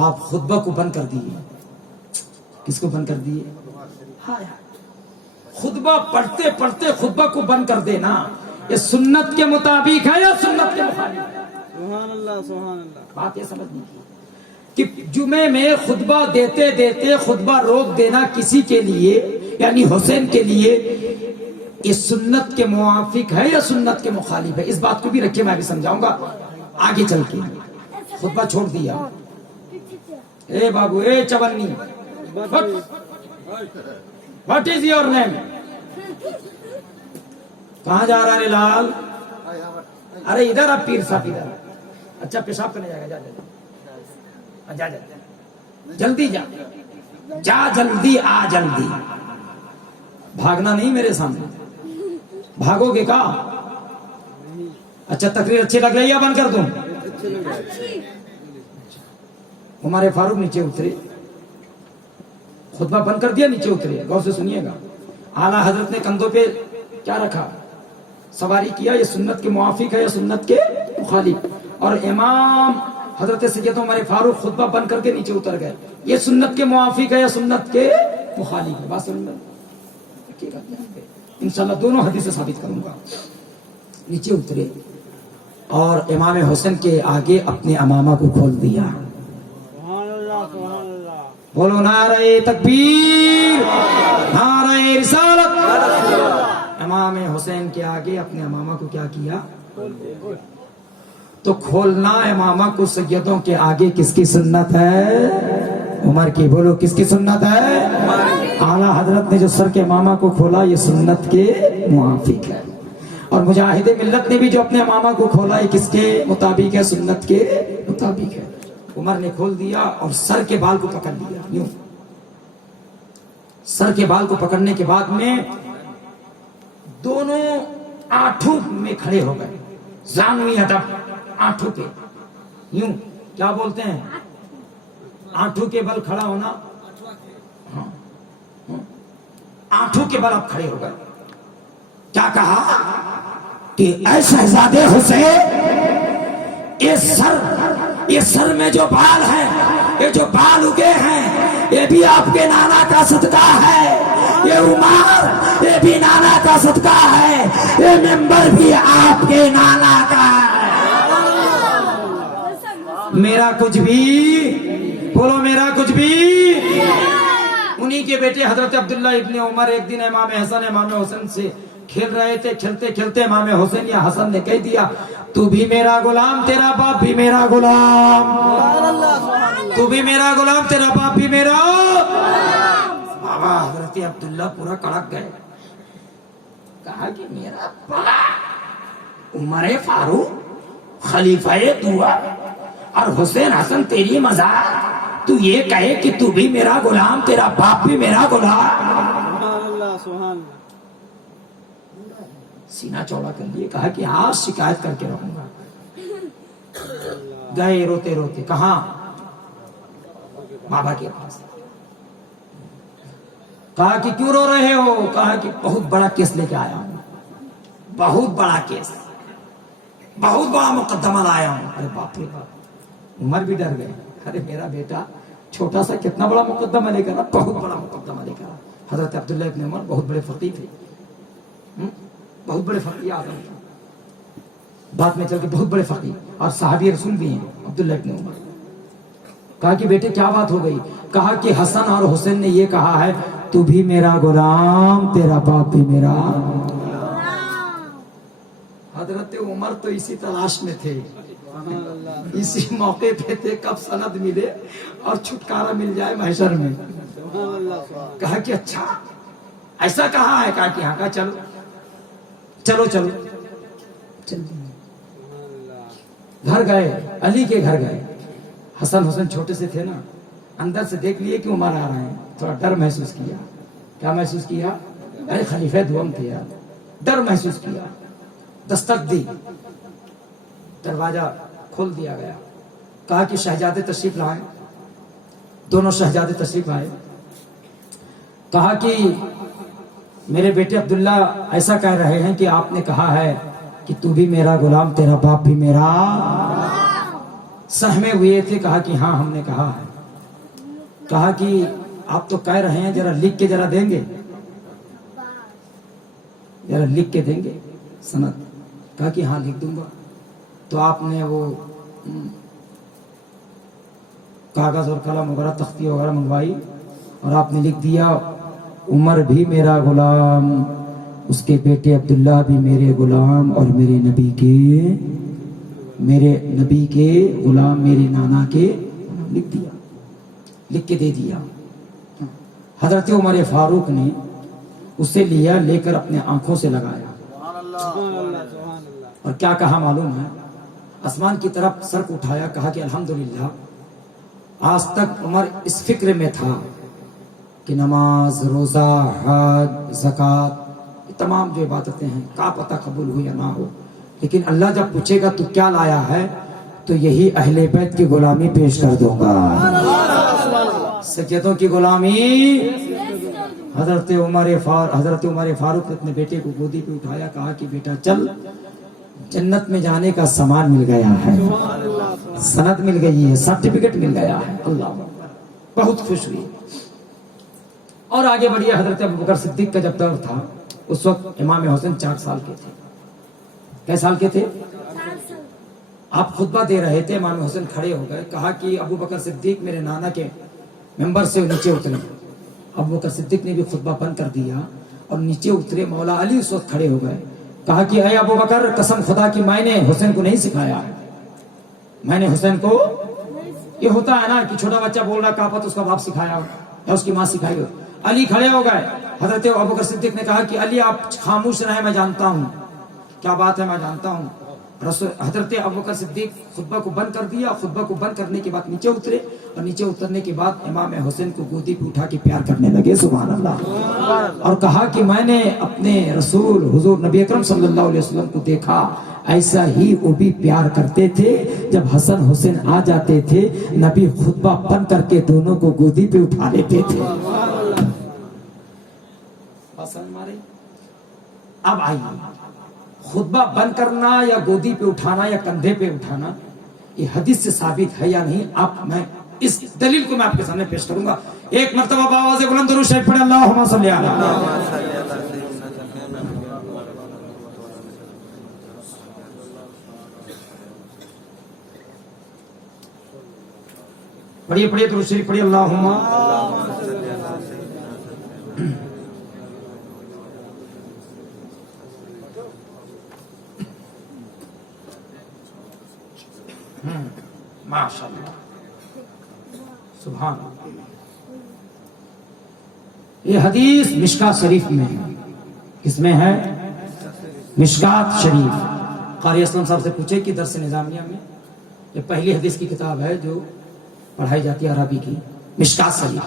آپ خطبہ کو بند کر دیے۔ کس کو بند کر دیے؟ خطبہ پڑھتے پڑھتے خطبہ کو بند کر دینا، یہ سنت کے مطابق ہے یا سنت کے مخالف ہے؟ سبحان اللہ سبحان اللہ۔ بات یہ سمجھنی کی کہ جمعے میں خطبہ دیتے دیتے خطبہ روک دینا کسی کے لیے یعنی حسین کے لیے یہ سنت کے موافق ہے یا سنت کے مخالف ہے؟ اس بات کو بھی رکھے، میں بھی سمجھاؤں گا آگے چل کے۔ خطبہ چھوڑ دیا، اے بابو اے چونی، واٹ از یور نیم؟ کہاں جا رہا ہے لال؟ ارے ادھر آپ پیر صاحب ادھر۔ اچھا پیشاب کرنے جائے گا، جا جا جلدی جا جا، جلدی آ، جلدی بھاگنا نہیں میرے سامنے، بھاگو گے کا؟ اچھا تقریر اچھی لگ رہی ہے، بند کر دوں؟ عمر فاروق نیچے اترے، خطبہ بند کر دیا، نیچے اترے، غور سے سنیے گا۔ اعلیٰ حضرت نے کندھوں پہ کیا رکھا؟ سواری کیا، یہ سنت کے موافق ہے یا سنت کے مخالف؟ اور امام حضرت سید عمر فاروق خطبہ بند کر کے نیچے اتر گئے، یہ سنت کے موافق ہے یا سنت کے مخالف ہے؟ بات سمجھ میں انشاءاللہ دونوں حدیثیں ثابت کروں گا۔ نیچے اترے اور امام حسین کے آگے اپنے امامہ کو کھول دیا۔ بولو نعرہ تکبیر، نعرہ رسالت۔ امام حسین کے آگے اپنے امامہ کو کیا کیا؟ تو کھولنا امامہ کو سیدوں کے آگے کس کی سنت ہے؟ عمر کی۔ بولو کس کی سنت ہے؟ اعلیٰ حضرت نے جو سر کے امامہ کو کھولا یہ سنت کے موافق ہے، اور مجاہد ملت نے بھی جو اپنے امامہ کو کھولا یہ کس کے مطابق ہے؟ سنت کے مطابق ہے۔ عمر نے کھول دیا اور سر کے بال کو پکڑ لیا، یوں سر کے بال کو پکڑنے کے بعد میں دونوں آنٹوں میں کھڑے ہو گئے، زانوی ادب آنٹوں پہ، یوں کیا بولتے ہیں؟ آنٹوں کے بل کھڑا ہونا، آنٹوں کے بل اب کھڑے ہو گئے۔ کیا کہا کہ اے شہزادے حسین، یہ سر میں جو بال ہیں، یہ جو بال اگے ہیں، یہ بھی آپ کے نانا کا صدقہ ہے، یہ عمر یہ بھی نانا کا صدقہ ہے، یہ ممبر بھی آپ کے نانا کا ہے۔ میرا کچھ بھی، بولو میرا کچھ بھی۔ انہی کے بیٹے حضرت عبداللہ ابن عمر ایک دن امام حسن امام حسن سے کھیل رہے تھے، کھیلتے کھیلتے امام حسین یا حسن نے کہہ دیا تو بھی میرا غلام، تیرا باپ بھی میرا غلام، تو بھی میرا غلام، تیرا باپ بھی میرا۔ بابا حضرت عبداللہ پورا کڑک گئے، کہا کہ میرا باپ عمر فاروق خلیفہ دعا اور حسین حسن تیری مزاح، تو یہ کہے کہ تو بھی میرا غلام، تیرا باپ بھی میرا غلام۔ سینہ چوڑا کر لیے، کہا کہ ہاں شکایت کر کے رہوں گا۔ گئے روتے روتے، کہاں؟ بابا کے پاس۔ کہا کہ کیوں رو رہے ہو؟ کہا کہ بہت بڑا کیس لے کے آیا ہوں، بہت بڑا کیس، بہت بڑا مقدمہ لایا ہوں۔ ارے باپ رے باپ، عمر بھی ڈر گئے، ارے میرا بیٹا چھوٹا سا کتنا بڑا مقدمہ لے کر، بہت بڑا مقدمہ لے کر۔ حضرت عبداللہ ابن عمر بہت بڑے فقیہ تھے، بہت بڑے فقیہ اعظم تھے، بعد میں چل کے بہت بڑے فقیہ اور صحابی رسول بھی ہیں عبداللہ ابن عمر۔ کہا کہ بیٹے کیا بات ہو گئی؟ کہا کہ حسن اور حسین نے یہ کہا ہے تو بھی میرا غلام، تیرا باپ بھی میرا۔ حضرت عمر تو اسی تلاش میں تھے، اسی موقع پہ تھے کب سند ملے اور چھٹکارا مل جائے محشر میں۔ کہا کہ اچھا ایسا کہا ہے؟ کہا کہ ہاں۔ کہا چلو چلو چلو چل۔ گھر گئے، علی کے گھر گئے۔ حسن حسین چھوٹے سے تھے نا، اندر سے دیکھ لیے کہ عمر آ رہے ہیں، تھوڑا ڈر محسوس کیا۔ کیا محسوس کیا؟ ارے خلیفہ دوم تھے یار، ڈر محسوس کیا۔ دستک دی، دروازہ کھول دیا گیا۔ کہا کہ شہزادے تشریف لائیں۔ دونوں شہزادے تشریف آئے، کہا کہ میرے بیٹے عبداللہ ایسا کہہ رہے ہیں کہ آپ نے کہا ہے کہ تو بھی میرا غلام، تیرا باپ بھی میرا۔ سہمے ہوئے تھے، کہا کہ ہاں ہم نے کہا ہے۔ کہا کہ آپ تو کہہ رہے ہیں، ذرا لکھ کے ذرا دیں گے، ذرا لکھ کے دیں گے سند؟ کہا کہ ہاں لکھ دوں گا۔ تو آپ نے وہ کاغذ اور قلم وغیرہ تختی وغیرہ منگوائی اور آپ نے لکھ دیا عمر بھی میرا غلام، اس کے بیٹے عبداللہ بھی میرے غلام، اور میرے نبی کے غلام، میرے نانا کے، لکھ دیا، لکھ کے دے دیا۔ حضرت عمر فاروق نے اسے لیا، لے کر اپنے آنکھوں سے لگایا اور کیا کہا معلوم ہے؟ آسمان کی طرف سر کو اٹھایا، کہا کہ الحمدللہ آج تک عمر اس فکر میں تھا کہ نماز، روزہ، حج، زکوٰۃ، یہ تمام جو عبادتیں ہیں کا پتہ قبول ہو یا نہ ہو، لیکن اللہ جب پوچھے گا تو کیا لایا ہے، تو یہی اہل بیت کی غلامی پیش کر دوں گا، سجدوں کی غلامی۔ حضرت عمر فاروق نے اپنے بیٹے کو گودی پہ اٹھایا، کہا کہ بیٹا چل، جنت میں جانے کا سامان مل گیا ہے، سند مل گئی ہے، سرٹیفکیٹ مل گیا ہے۔ اللہ اکبر، بہت خوش ہوئی اور آگے بڑھیا۔ حضرت ابوبکر صدیق کا جب دور تھا، اس وقت امام حسین 4 سال کے تھے۔ کئے سال کے تھے؟ آپ خطبہ دے رہے تھے، امام حسین کھڑے ہو گئے، کہا کہ ابوبکر صدیق میرے نانا کے ممبر سے نیچے اترے۔ ابوبکر صدیق نے بھی خطبہ بند کر دیا اور نیچے اترے۔ مولا علی اس وقت کھڑے ہو گئے، کہا کہ اے ابوبکر، قسم خدا کی میں نے حسین کو نہیں سکھایا ہے، میں نے حسین کو، یہ ہوتا ہے نا کہ چھوٹا بچہ بول رہا، کہا اس کا باپ سکھایا ہو یا اس کی ماں سکھائی ہو۔ علی کھڑے ہو گئے۔ حضرت ابوبکر صدیق نے کہا کہ علی آپ خاموش رہیں، میں جانتا ہوں کیا بات ہے، میں جانتا ہوں۔ حضرت ابوبکر صدیق خطبہ کو بند کر دیا۔ خطبہ کو بند کرنے کے بعد نیچے اترے اور نیچے اترنے کے بعد امام حسین کو گودی پہ اٹھا کے پیار کرنے لگے، سبحان اللہ، اور کہا کہ میں نے اپنے رسول حضور نبی اکرم صلی اللہ علیہ وسلم کو دیکھا، ایسا ہی وہ بھی پیار کرتے تھے۔ جب حسن حسین آ جاتے تھے، نبی خطبہ بند کر کے دونوں کو گودی پہ اٹھا لیتے تھے۔ اب آئیے، خطبہ بند کرنا یا گودی پہ اٹھانا یا کندھے پہ اٹھانا، یہ حدیث سے ثابت ہے یا نہیں، میں اس دلیل کو میں آپ کے سامنے پیش کروں گا۔ ایک مرتبہ بآواز بلند درود شریف پڑھیں، اللہم صلی علی پڑھیے درود شریف پڑھیے، اللہم ماشاءاللہ، سبحان اللہ۔ یہ حدیث مشکات شریف میں ہے۔ کس میں ہے؟ مشکات شریف۔ قاری اسلم صاحب سے پوچھے کہ درس نظامیہ میں یہ پہلی حدیث کی کتاب ہے جو پڑھائی جاتی ہے عربی کی، مشکات شریف۔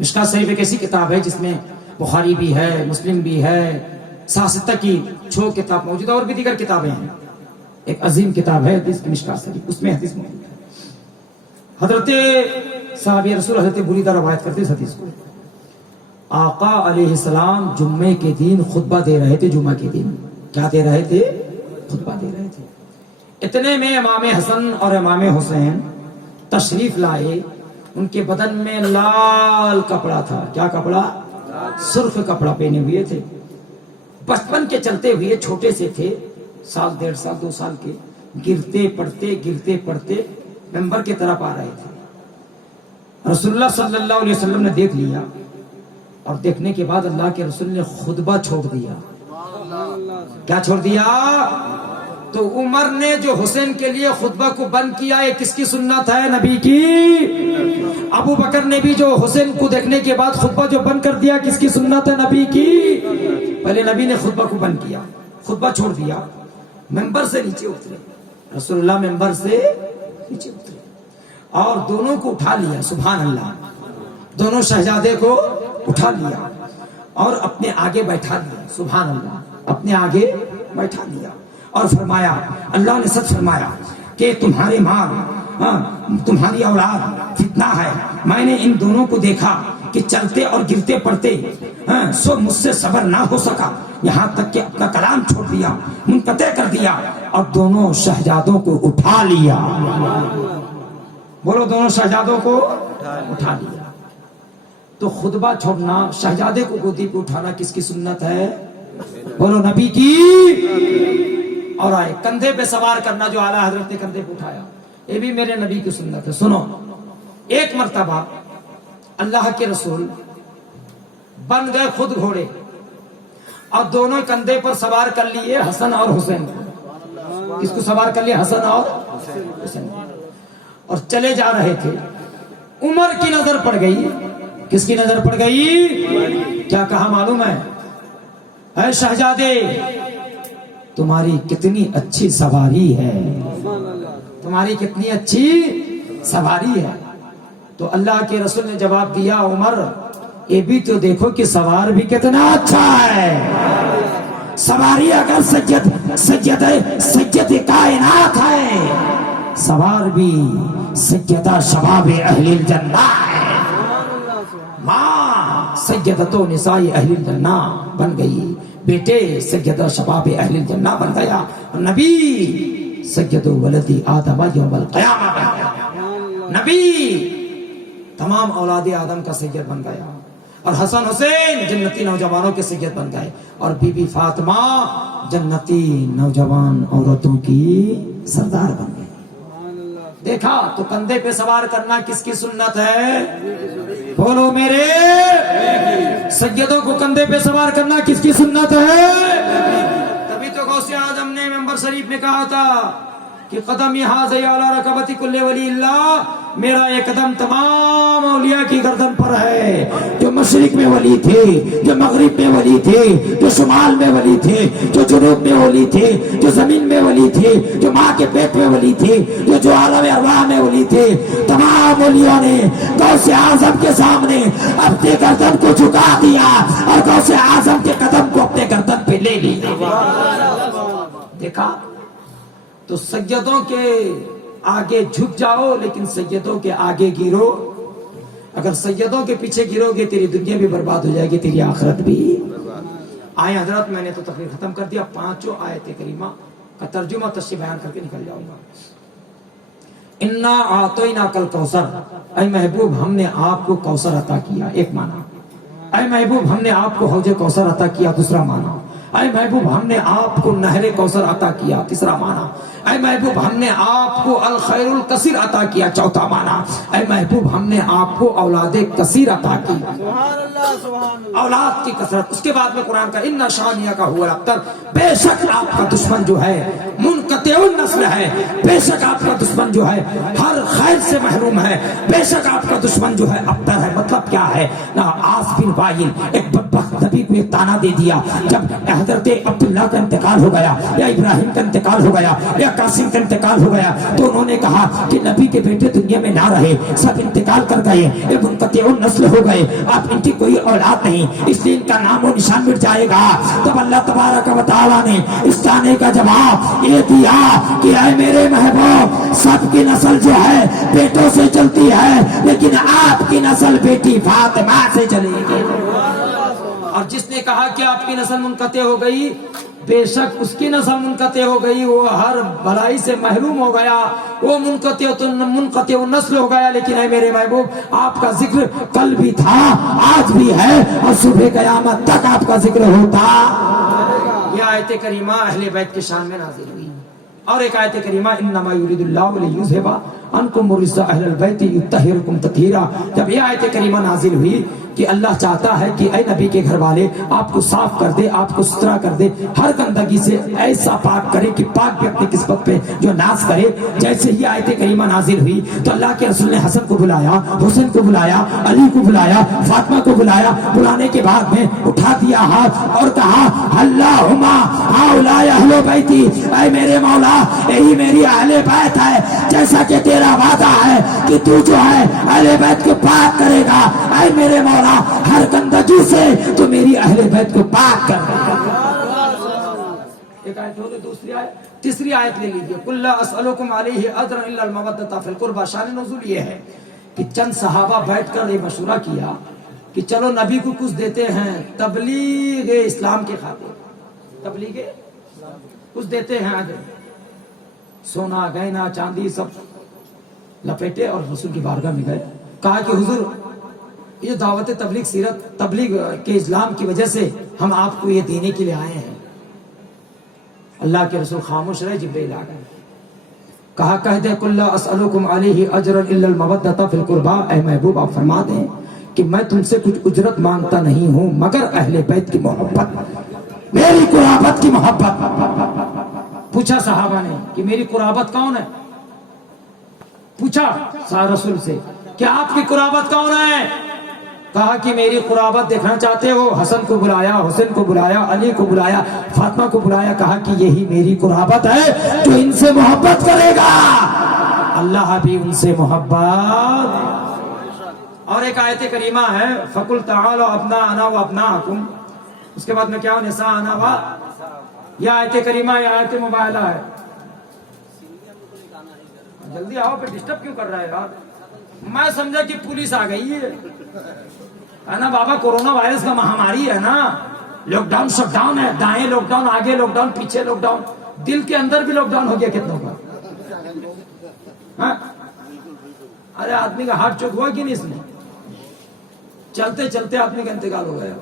مشکات شریف ایک ایسی کتاب ہے جس میں بخاری بھی ہے، مسلم بھی ہے، ساستہ کی 6 کتاب موجود ہے اور بھی دیگر کتابیں ہیں۔ ایک عظیم کتاب ہے حدیث کی مشکات شریف، اس میں حدیث موجود ہے۔ حضرت صحابی رسول حضرت بریدہ روایت کرتے اس حدیث کو، آقا علیہ السلام جمعے کے دن خطبہ دے رہے تھے۔ جمعہ کے دن کیا دے رہے تھے؟ خطبہ دے رہے تھے۔ اتنے میں امام حسن اور امام حسین تشریف لائے۔ ان کے بدن میں لال کپڑا تھا۔ کیا کپڑا؟ سرخ کپڑا پہنے ہوئے تھے۔ بچپن کے چلتے ہوئے چھوٹے سے تھے، 1 1.5 سال 2 سال کے، گرتے پڑتے ممبر کی طرف آ رہے تھے۔ رسول اللہ صلی اللہ علیہ وسلم نے دیکھ لیا اور دیکھنے کے بعد اللہ کے رسول نے خطبہ چھوڑ دیا۔ کیا چھوڑ دیا؟ تو عمر نے جو حسین کے لیے خطبہ کو بند کیا، یہ کس کی سنت ہے؟ نبی کی۔ ابو بکر نے بھی جو حسین کو دیکھنے کے بعد خطبہ جو بند کر دیا، کس کی سنت ہے؟ نبی کی۔ پہلے نبی نے خطبہ کو بند کیا، خطبہ چھوڑ دیا، ممبر سے نیچے اترے۔ رسول اللہ ممبر سے نیچے اترے اور دونوں کو اٹھا لیا، سبحان اللہ، دونوں شہزادے کو اٹھا لیا اور اپنے آگے بیٹھا لیا، سبحان اللہ، اپنے آگے بیٹھا لیا اور فرمایا، اللہ نے سچ فرمایا کہ تمہارے مال، تمہاری اولاد فتنہ ہے۔ میں نے ان دونوں کو دیکھا کہ چلتے اور گرتے پڑتے سو مجھ سے صبر نہ ہو سکا، یہاں تک کہ اپنا کلام چھوڑ دیا، منقطع کر دیا اور دونوں شہزادوں کو اٹھا لیا۔ بولو، دونوں شہزادوں کو اٹھا لیا۔ تو خطبہ چھوڑنا، شہزادے کو گودی پہ اٹھانا کس کی سنت ہے؟ بولو، نبی کی۔ اور آئے کندھے پہ سوار کرنا، جو اعلیٰ حضرت نے کندھے پہ اٹھایا، یہ بھی میرے نبی کی سنت ہے۔ سنو، ایک مرتبہ اللہ کے رسول بن گئے خود گھوڑے اور دونوں کندھے پر سوار کر لیے حسن اور حسین کو۔ کس کو سوار کر لیے؟ حسن اور حسین، اور چلے جا رہے تھے۔ عمر کی نظر پڑ گئی۔ کس کی نظر پڑ گئی؟ کیا کہا معلوم ہے؟ اے شہزادے، تمہاری کتنی اچھی سواری ہے، تمہاری کتنی اچھی سواری ہے۔ تو اللہ کے رسول نے جواب دیا، عمر یہ بھی تو دیکھو کہ سوار بھی کتنا اچھا ہے۔ سواری اگر سید کائنات ہے، سوار بھی سیدہ شباب اہل الجنہ ہے۔ ماں سیدتو نساء اہل الجنہ بن گئی، بیٹے سیدہ شباب اہل الجنہ بن گیا، اور نبی سید ولد آدم یوم القیامہ بن گیا۔ نبی تمام اولاد آدم کا سید بن گیا، اور حسن حسین جنتی نوجوانوں کے سید بن گئے، اور بی بی فاطمہ جنتی نوجوان عورتوں کی سردار بن گئی۔ دیکھا تو کندھے پہ سوار کرنا کس کی سنت ہے؟ بولو میرے، سیدوں کو کندھے پہ سوار کرنا کس کی سنت ہے؟ تبھی تو غوث اعظم نے ممبر شریف میں کہا تھا کہ قدم یہاں علی رکبت کل ولی اللہ، میرا یہ قدم تمام اولیاء کی گردن پر ہے، جو مشرق میں ولی تھے، جو مغرب میں ولی تھے، جو شمال میں ولی تھے، جو جنوب میں ولی تھے، جو زمین میں ولی تھے، جو ماں کے پیٹ میں ولی تھے، جو عالم ارواح میں ولی تھے، تمام ولیوں نے غوث اعظم کے سامنے اپنے گردن کو جھکا دیا اور غوث اعظم کے قدم کو اپنے گردن پہ لے لیا۔ دیکھا تو سیدوں کے آگے جھک جاؤ، لیکن سیدوں کے آگے گرو۔ اگر سیدوں کے پیچھے گرو گے، تیری دنیا بھی برباد ہو جائے گی، تیری آخرت بھی۔ آئے حضرت، میں نے تو تقریر ختم کر دیا، 5 آیت کریمہ کا ترجمہ تشریح بیان کر کے نکل جاؤں گا۔ انا اعطیناک الکوثر، اے محبوب ہم نے آپ کو کوثر عطا کیا، ایک معنی۔ اے محبوب ہم نے آپ کو حوض کوثر عطا کیا، دوسرا معنی۔ اے محبوب ہم نے آپ کو نہر کوثر عطا کیا، تیسرا معنی۔ اے محبوب ہم نے آپ کو الخیر الکثیر عطا کیا، چوتھا معنی۔ اے محبوب ہم نے آپ کو اولاد کثیر عطا کی، سبحان اللہ سبحان اللہ، اولاد کی کثرت۔ اس کے بعد میں قرآن کا ان شانیہ کا ہوا الابتر، بے شک آپ کا دشمن جو ہے منقطع النسل ہے، بے شک آپ کا دشمن جو ہے ہر خیر سے محروم ہے، بے شک آپ کا دشمن جو ہے ابتر ہے۔ مطلب کیا ہے؟ عاص بن وائل ایک بدبخت نبی کو ایک تانا دے دیا، جب حضرت عبداللہ کا انتقال ہو گیا یا ابراہیم کا انتقال ہو گیا یا قاسم کا انتقال ہو گیا، تو انہوں نے کہا کہ نبی کے بیٹے دنیا میں نہ رہے، سب انتقال کر گئے، یہ منقطع النسل ہو گئے، اب ان کی کوئی اولاد نہیں، اس لیے ان کا نام و نشان مٹ جائے گا۔ تب اللہ تبارک و تعالیٰ نے اس تانے کا جواب یہ دیا کہ اے میرے محبوب، سب کی نسل جو ہے بیٹوں سے چلتی ہے، لیکن آپ کی نسل بیٹی فاطمہ سے چلے گی۔ اور جس نے کہا کہ آپ کی نسل منقطع ہو گئی، بے شک اس کی نسل منقطع ہو گئی، وہ ہر بھلائی سے محروم ہو گیا، وہ منقطع النسل ہو گیا۔ لیکن اے میرے محبوب، آپ کا ذکر کل بھی تھا، آج بھی ہے، اور صبح قیامت تک آپ کا ذکر ہوتا۔ یہ آیت کریمہ اہل بیت کے شان میں نازل ہوئی۔ اور ایک آیت کریمہ انما یرید اللہ لیذھب عنکم الرجس اہل البیت یطہرکم تطہیرا، جب یہ آیت کریمہ نازل ہوئی کہ اللہ چاہتا ہے کہ اے نبی کے گھر والے آپ کو صاف کر دے، آپ کو ستھرا کر دے، ہر گندگی سے ایسا پاک کرے کہ پاک بھی اپنی قسمت پہ جو ناز کرے۔ جیسے ہی آیت کریمہ نازل ہوئی تو اللہ کے رسول نے حسن کو بلایا، حسین کو بلایا، علی کو بلایا، فاطمہ کو بلایا، بلانے کے بعد میں اٹھا دیا ہاتھ اور کہا اللہم ہؤلاء اہل بیتی، اے میرے مولا یہی میری اہل بیت ہے، جیسا کہ تیرا وعدہ ہے کہ تو جو ہے اہل بیت کو پاک کرے گا، اے میرے مولا ہر گندگی سے تو میری اہل بیت کو پاک کر دے گا۔ ایک آیت ہو گئی، دوسری آیت، تیسری آیت لے لیجیے، قل لا اسألکم علیہ اجرا الا المودۃ فی القربى۔ شان نزول یہ ہے کہ چند صحابہ بیٹھ کر یہ مشورہ کیا کہ چلو نبی کو کچھ دیتے ہیں تبلیغ اسلام کے خاطر، تبلیغ کچھ دیتے ہیں، آگے سونا گہنا چاندی سب لپیٹے اور رسول کی بارگاہ میں گئے، کہا کہ حضور یہ دعوت تبلیغ سیرت تبلیغ کے اسلام کی وجہ سے ہم آپ کو یہ دینے کے لیے آئے ہیں۔ اللہ کے رسول خاموش رہے، جبرائیل آ گئے، کہا کہہ دے کل لا اسألکم علیہ اجرا الا المودۃ فی القربى، اے محبوب آپ فرما دیں کہ میں تم سے کچھ اجرت مانگتا نہیں ہوں مگر اہل بیت کی محبت، میری قرابت کی محبت۔ پوچھا صحابہ نے کہ میری قرابت کون ہے؟ پوچھا رسول سے کہ آپ کی قرابت کون ہے؟ کہا کہ میری قرابت دیکھنا چاہتے ہو؟ حسن کو بلایا، حسین کو بلایا، علی کو بلایا، فاطمہ کو بلایا، کہا کہ یہی میری قرابت ہے جو ان سے محبت کرے گا اللہ بھی ان سے محبت۔ اور ایک آیت کریمہ ہے فَقُلْ تَعَالَوْا أَبْنَاءَنَا وَأَبْنَاءَكُمْ، اس کے بعد میں کیا نساءنا وا، یہ آیت کریمہ یہ آیت مباہلہ ہے۔ جلدی آؤ، پہ ڈسٹرب کیوں کر رہا ہے یار؟ میں سمجھا کہ پولیس آ گئی ہے نا بابا، کورونا وائرس کا مہاماری ہے نا، لاک ڈاؤن شٹ ڈاؤن ہے، دائیں لاک ڈاؤن، آگے لاک ڈاؤن، پیچھے لاک ڈاؤن، دل کے اندر بھی لاک ڈاؤن ہو گیا کتنوں کا؟ ہاں؟ ارے آدمی کا ہارٹ چوک ہوا کہ نہیں اس میں؟ چلتے چلتے آدمی کا انتقال ہو گیا،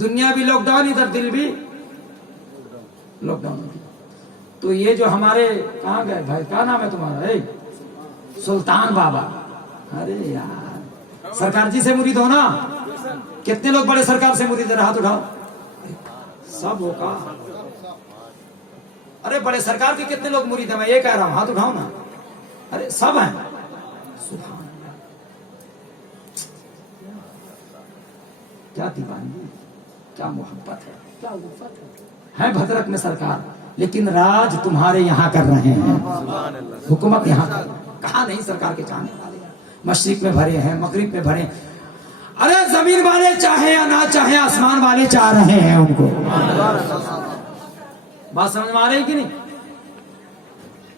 دنیا بھی لاک ڈاؤن، ادھر دل بھی لاک ڈاؤن ہو گیا۔ تو یہ جو ہمارے کہاں گئے بھائی، کیا نام ہے تمہارا؟ سلطان بابا، ارے یار سرکار جی سے مرید ہو نا؟ کتنے لوگ بڑے سرکار سے مرید ہیں؟ ہاتھ اٹھاؤ سب ہوگا۔ ارے بڑے سرکار کے کتنے لوگ مرید ہیں؟ میں یہ کہہ رہا ہوں، ہاتھ اٹھاؤ نا۔ ارے سب ہیں، سبحان اللہ، کیا دیوانگی، کیا محبت ہے، کیا الفت ہے بھدرک میں سرکار، لیکن راج تمہارے یہاں کر رہے ہیں، حکومت یہاں کر رہے ہیں۔ کہاں نہیں سرکار کے چاہنے والے ہیں، مشرق میں بھرے ہیں، مغرب میں بھرے ہیں۔ ارے زمین والے چاہے یا نہ چاہے آسمان والے چاہ رہے ہیں ان کو۔ بات سمجھ میں آ رہی کہ نہیں؟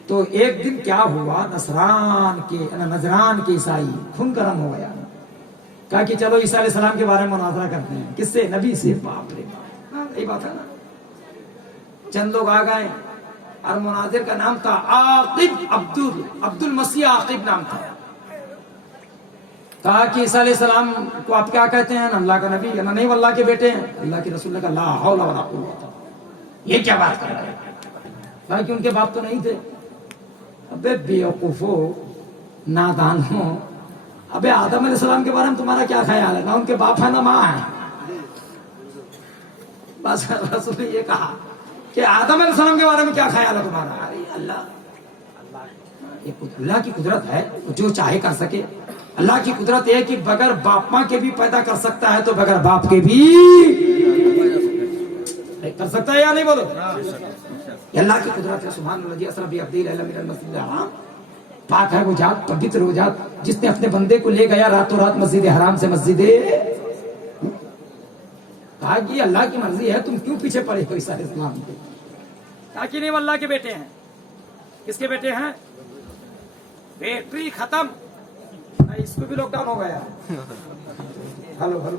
تو ایک دن کیا ہوا، نجران کے عیسائی خون گرم ہو گیا، کہا کہ چلو عیسیٰ علیہ السلام کے بارے میں مناظرہ کرتے ہیں۔ کس سے؟ نبی سے۔ باپ رے باپ، یہی بات ہے نا۔ چند لوگ آ گئے اور مناظر کا نام تھا عاقب، عبد المسیح عاقب نام تھا۔ کہا کہ عیسیٰ علیہ السلام کو آپ کیا کہتے ہیں؟ اللہ کا نبی ہے نا؟ نہیں، وہ اللہ کے بیٹے ہیں۔ اللہ کے رسول نے کہا لا حول ولا قوت، یہ کیا بات کر رہے ہیں؟ کہا کہ ان کے باپ تو نہیں تھے۔ ابے بیوقوفو، نادانو، ابے آدم علیہ السلام کے بارے میں تمہارا کیا خیال ہے؟ نہ ان کے باپ ہے نہ ماں ہے۔ بس رسول نے یہ کہا کہ آدم علیہ السلام کے بارے میں کیا خیال ہے تمہارا؟ ارے اللہ کی قدرت ہے، جو چاہے کر سکے۔ اللہ کی قدرت ہے کہ بغیر باپ ماں کے بھی پیدا کر سکتا ہے، تو بغیر باپ کے بھی کر سکتا ہے یا نہیں؟ بولو، یہ اللہ کی قدرت ہے۔ سبحان اللہ، اسرا بعبدہ لیلا من المسجد الحرام، پاک ہے وہ ذات، پوتر وہ ذات جس نے اپنے بندے کو لے گیا راتوں رات مسجد حرام سے مسجد، کہا کہ اللہ کی مرضی ہے، تم کیوں پیچھے پڑے ہو عیسیٰ علیہ السلام کے؟ کہا کہ نہیں، وہ اللہ کے بیٹے ہیں۔ کس کے بیٹے ہیں؟ بیٹری ختم، اس کو بھی لاک ڈاؤن ہو گیا۔ Hello hello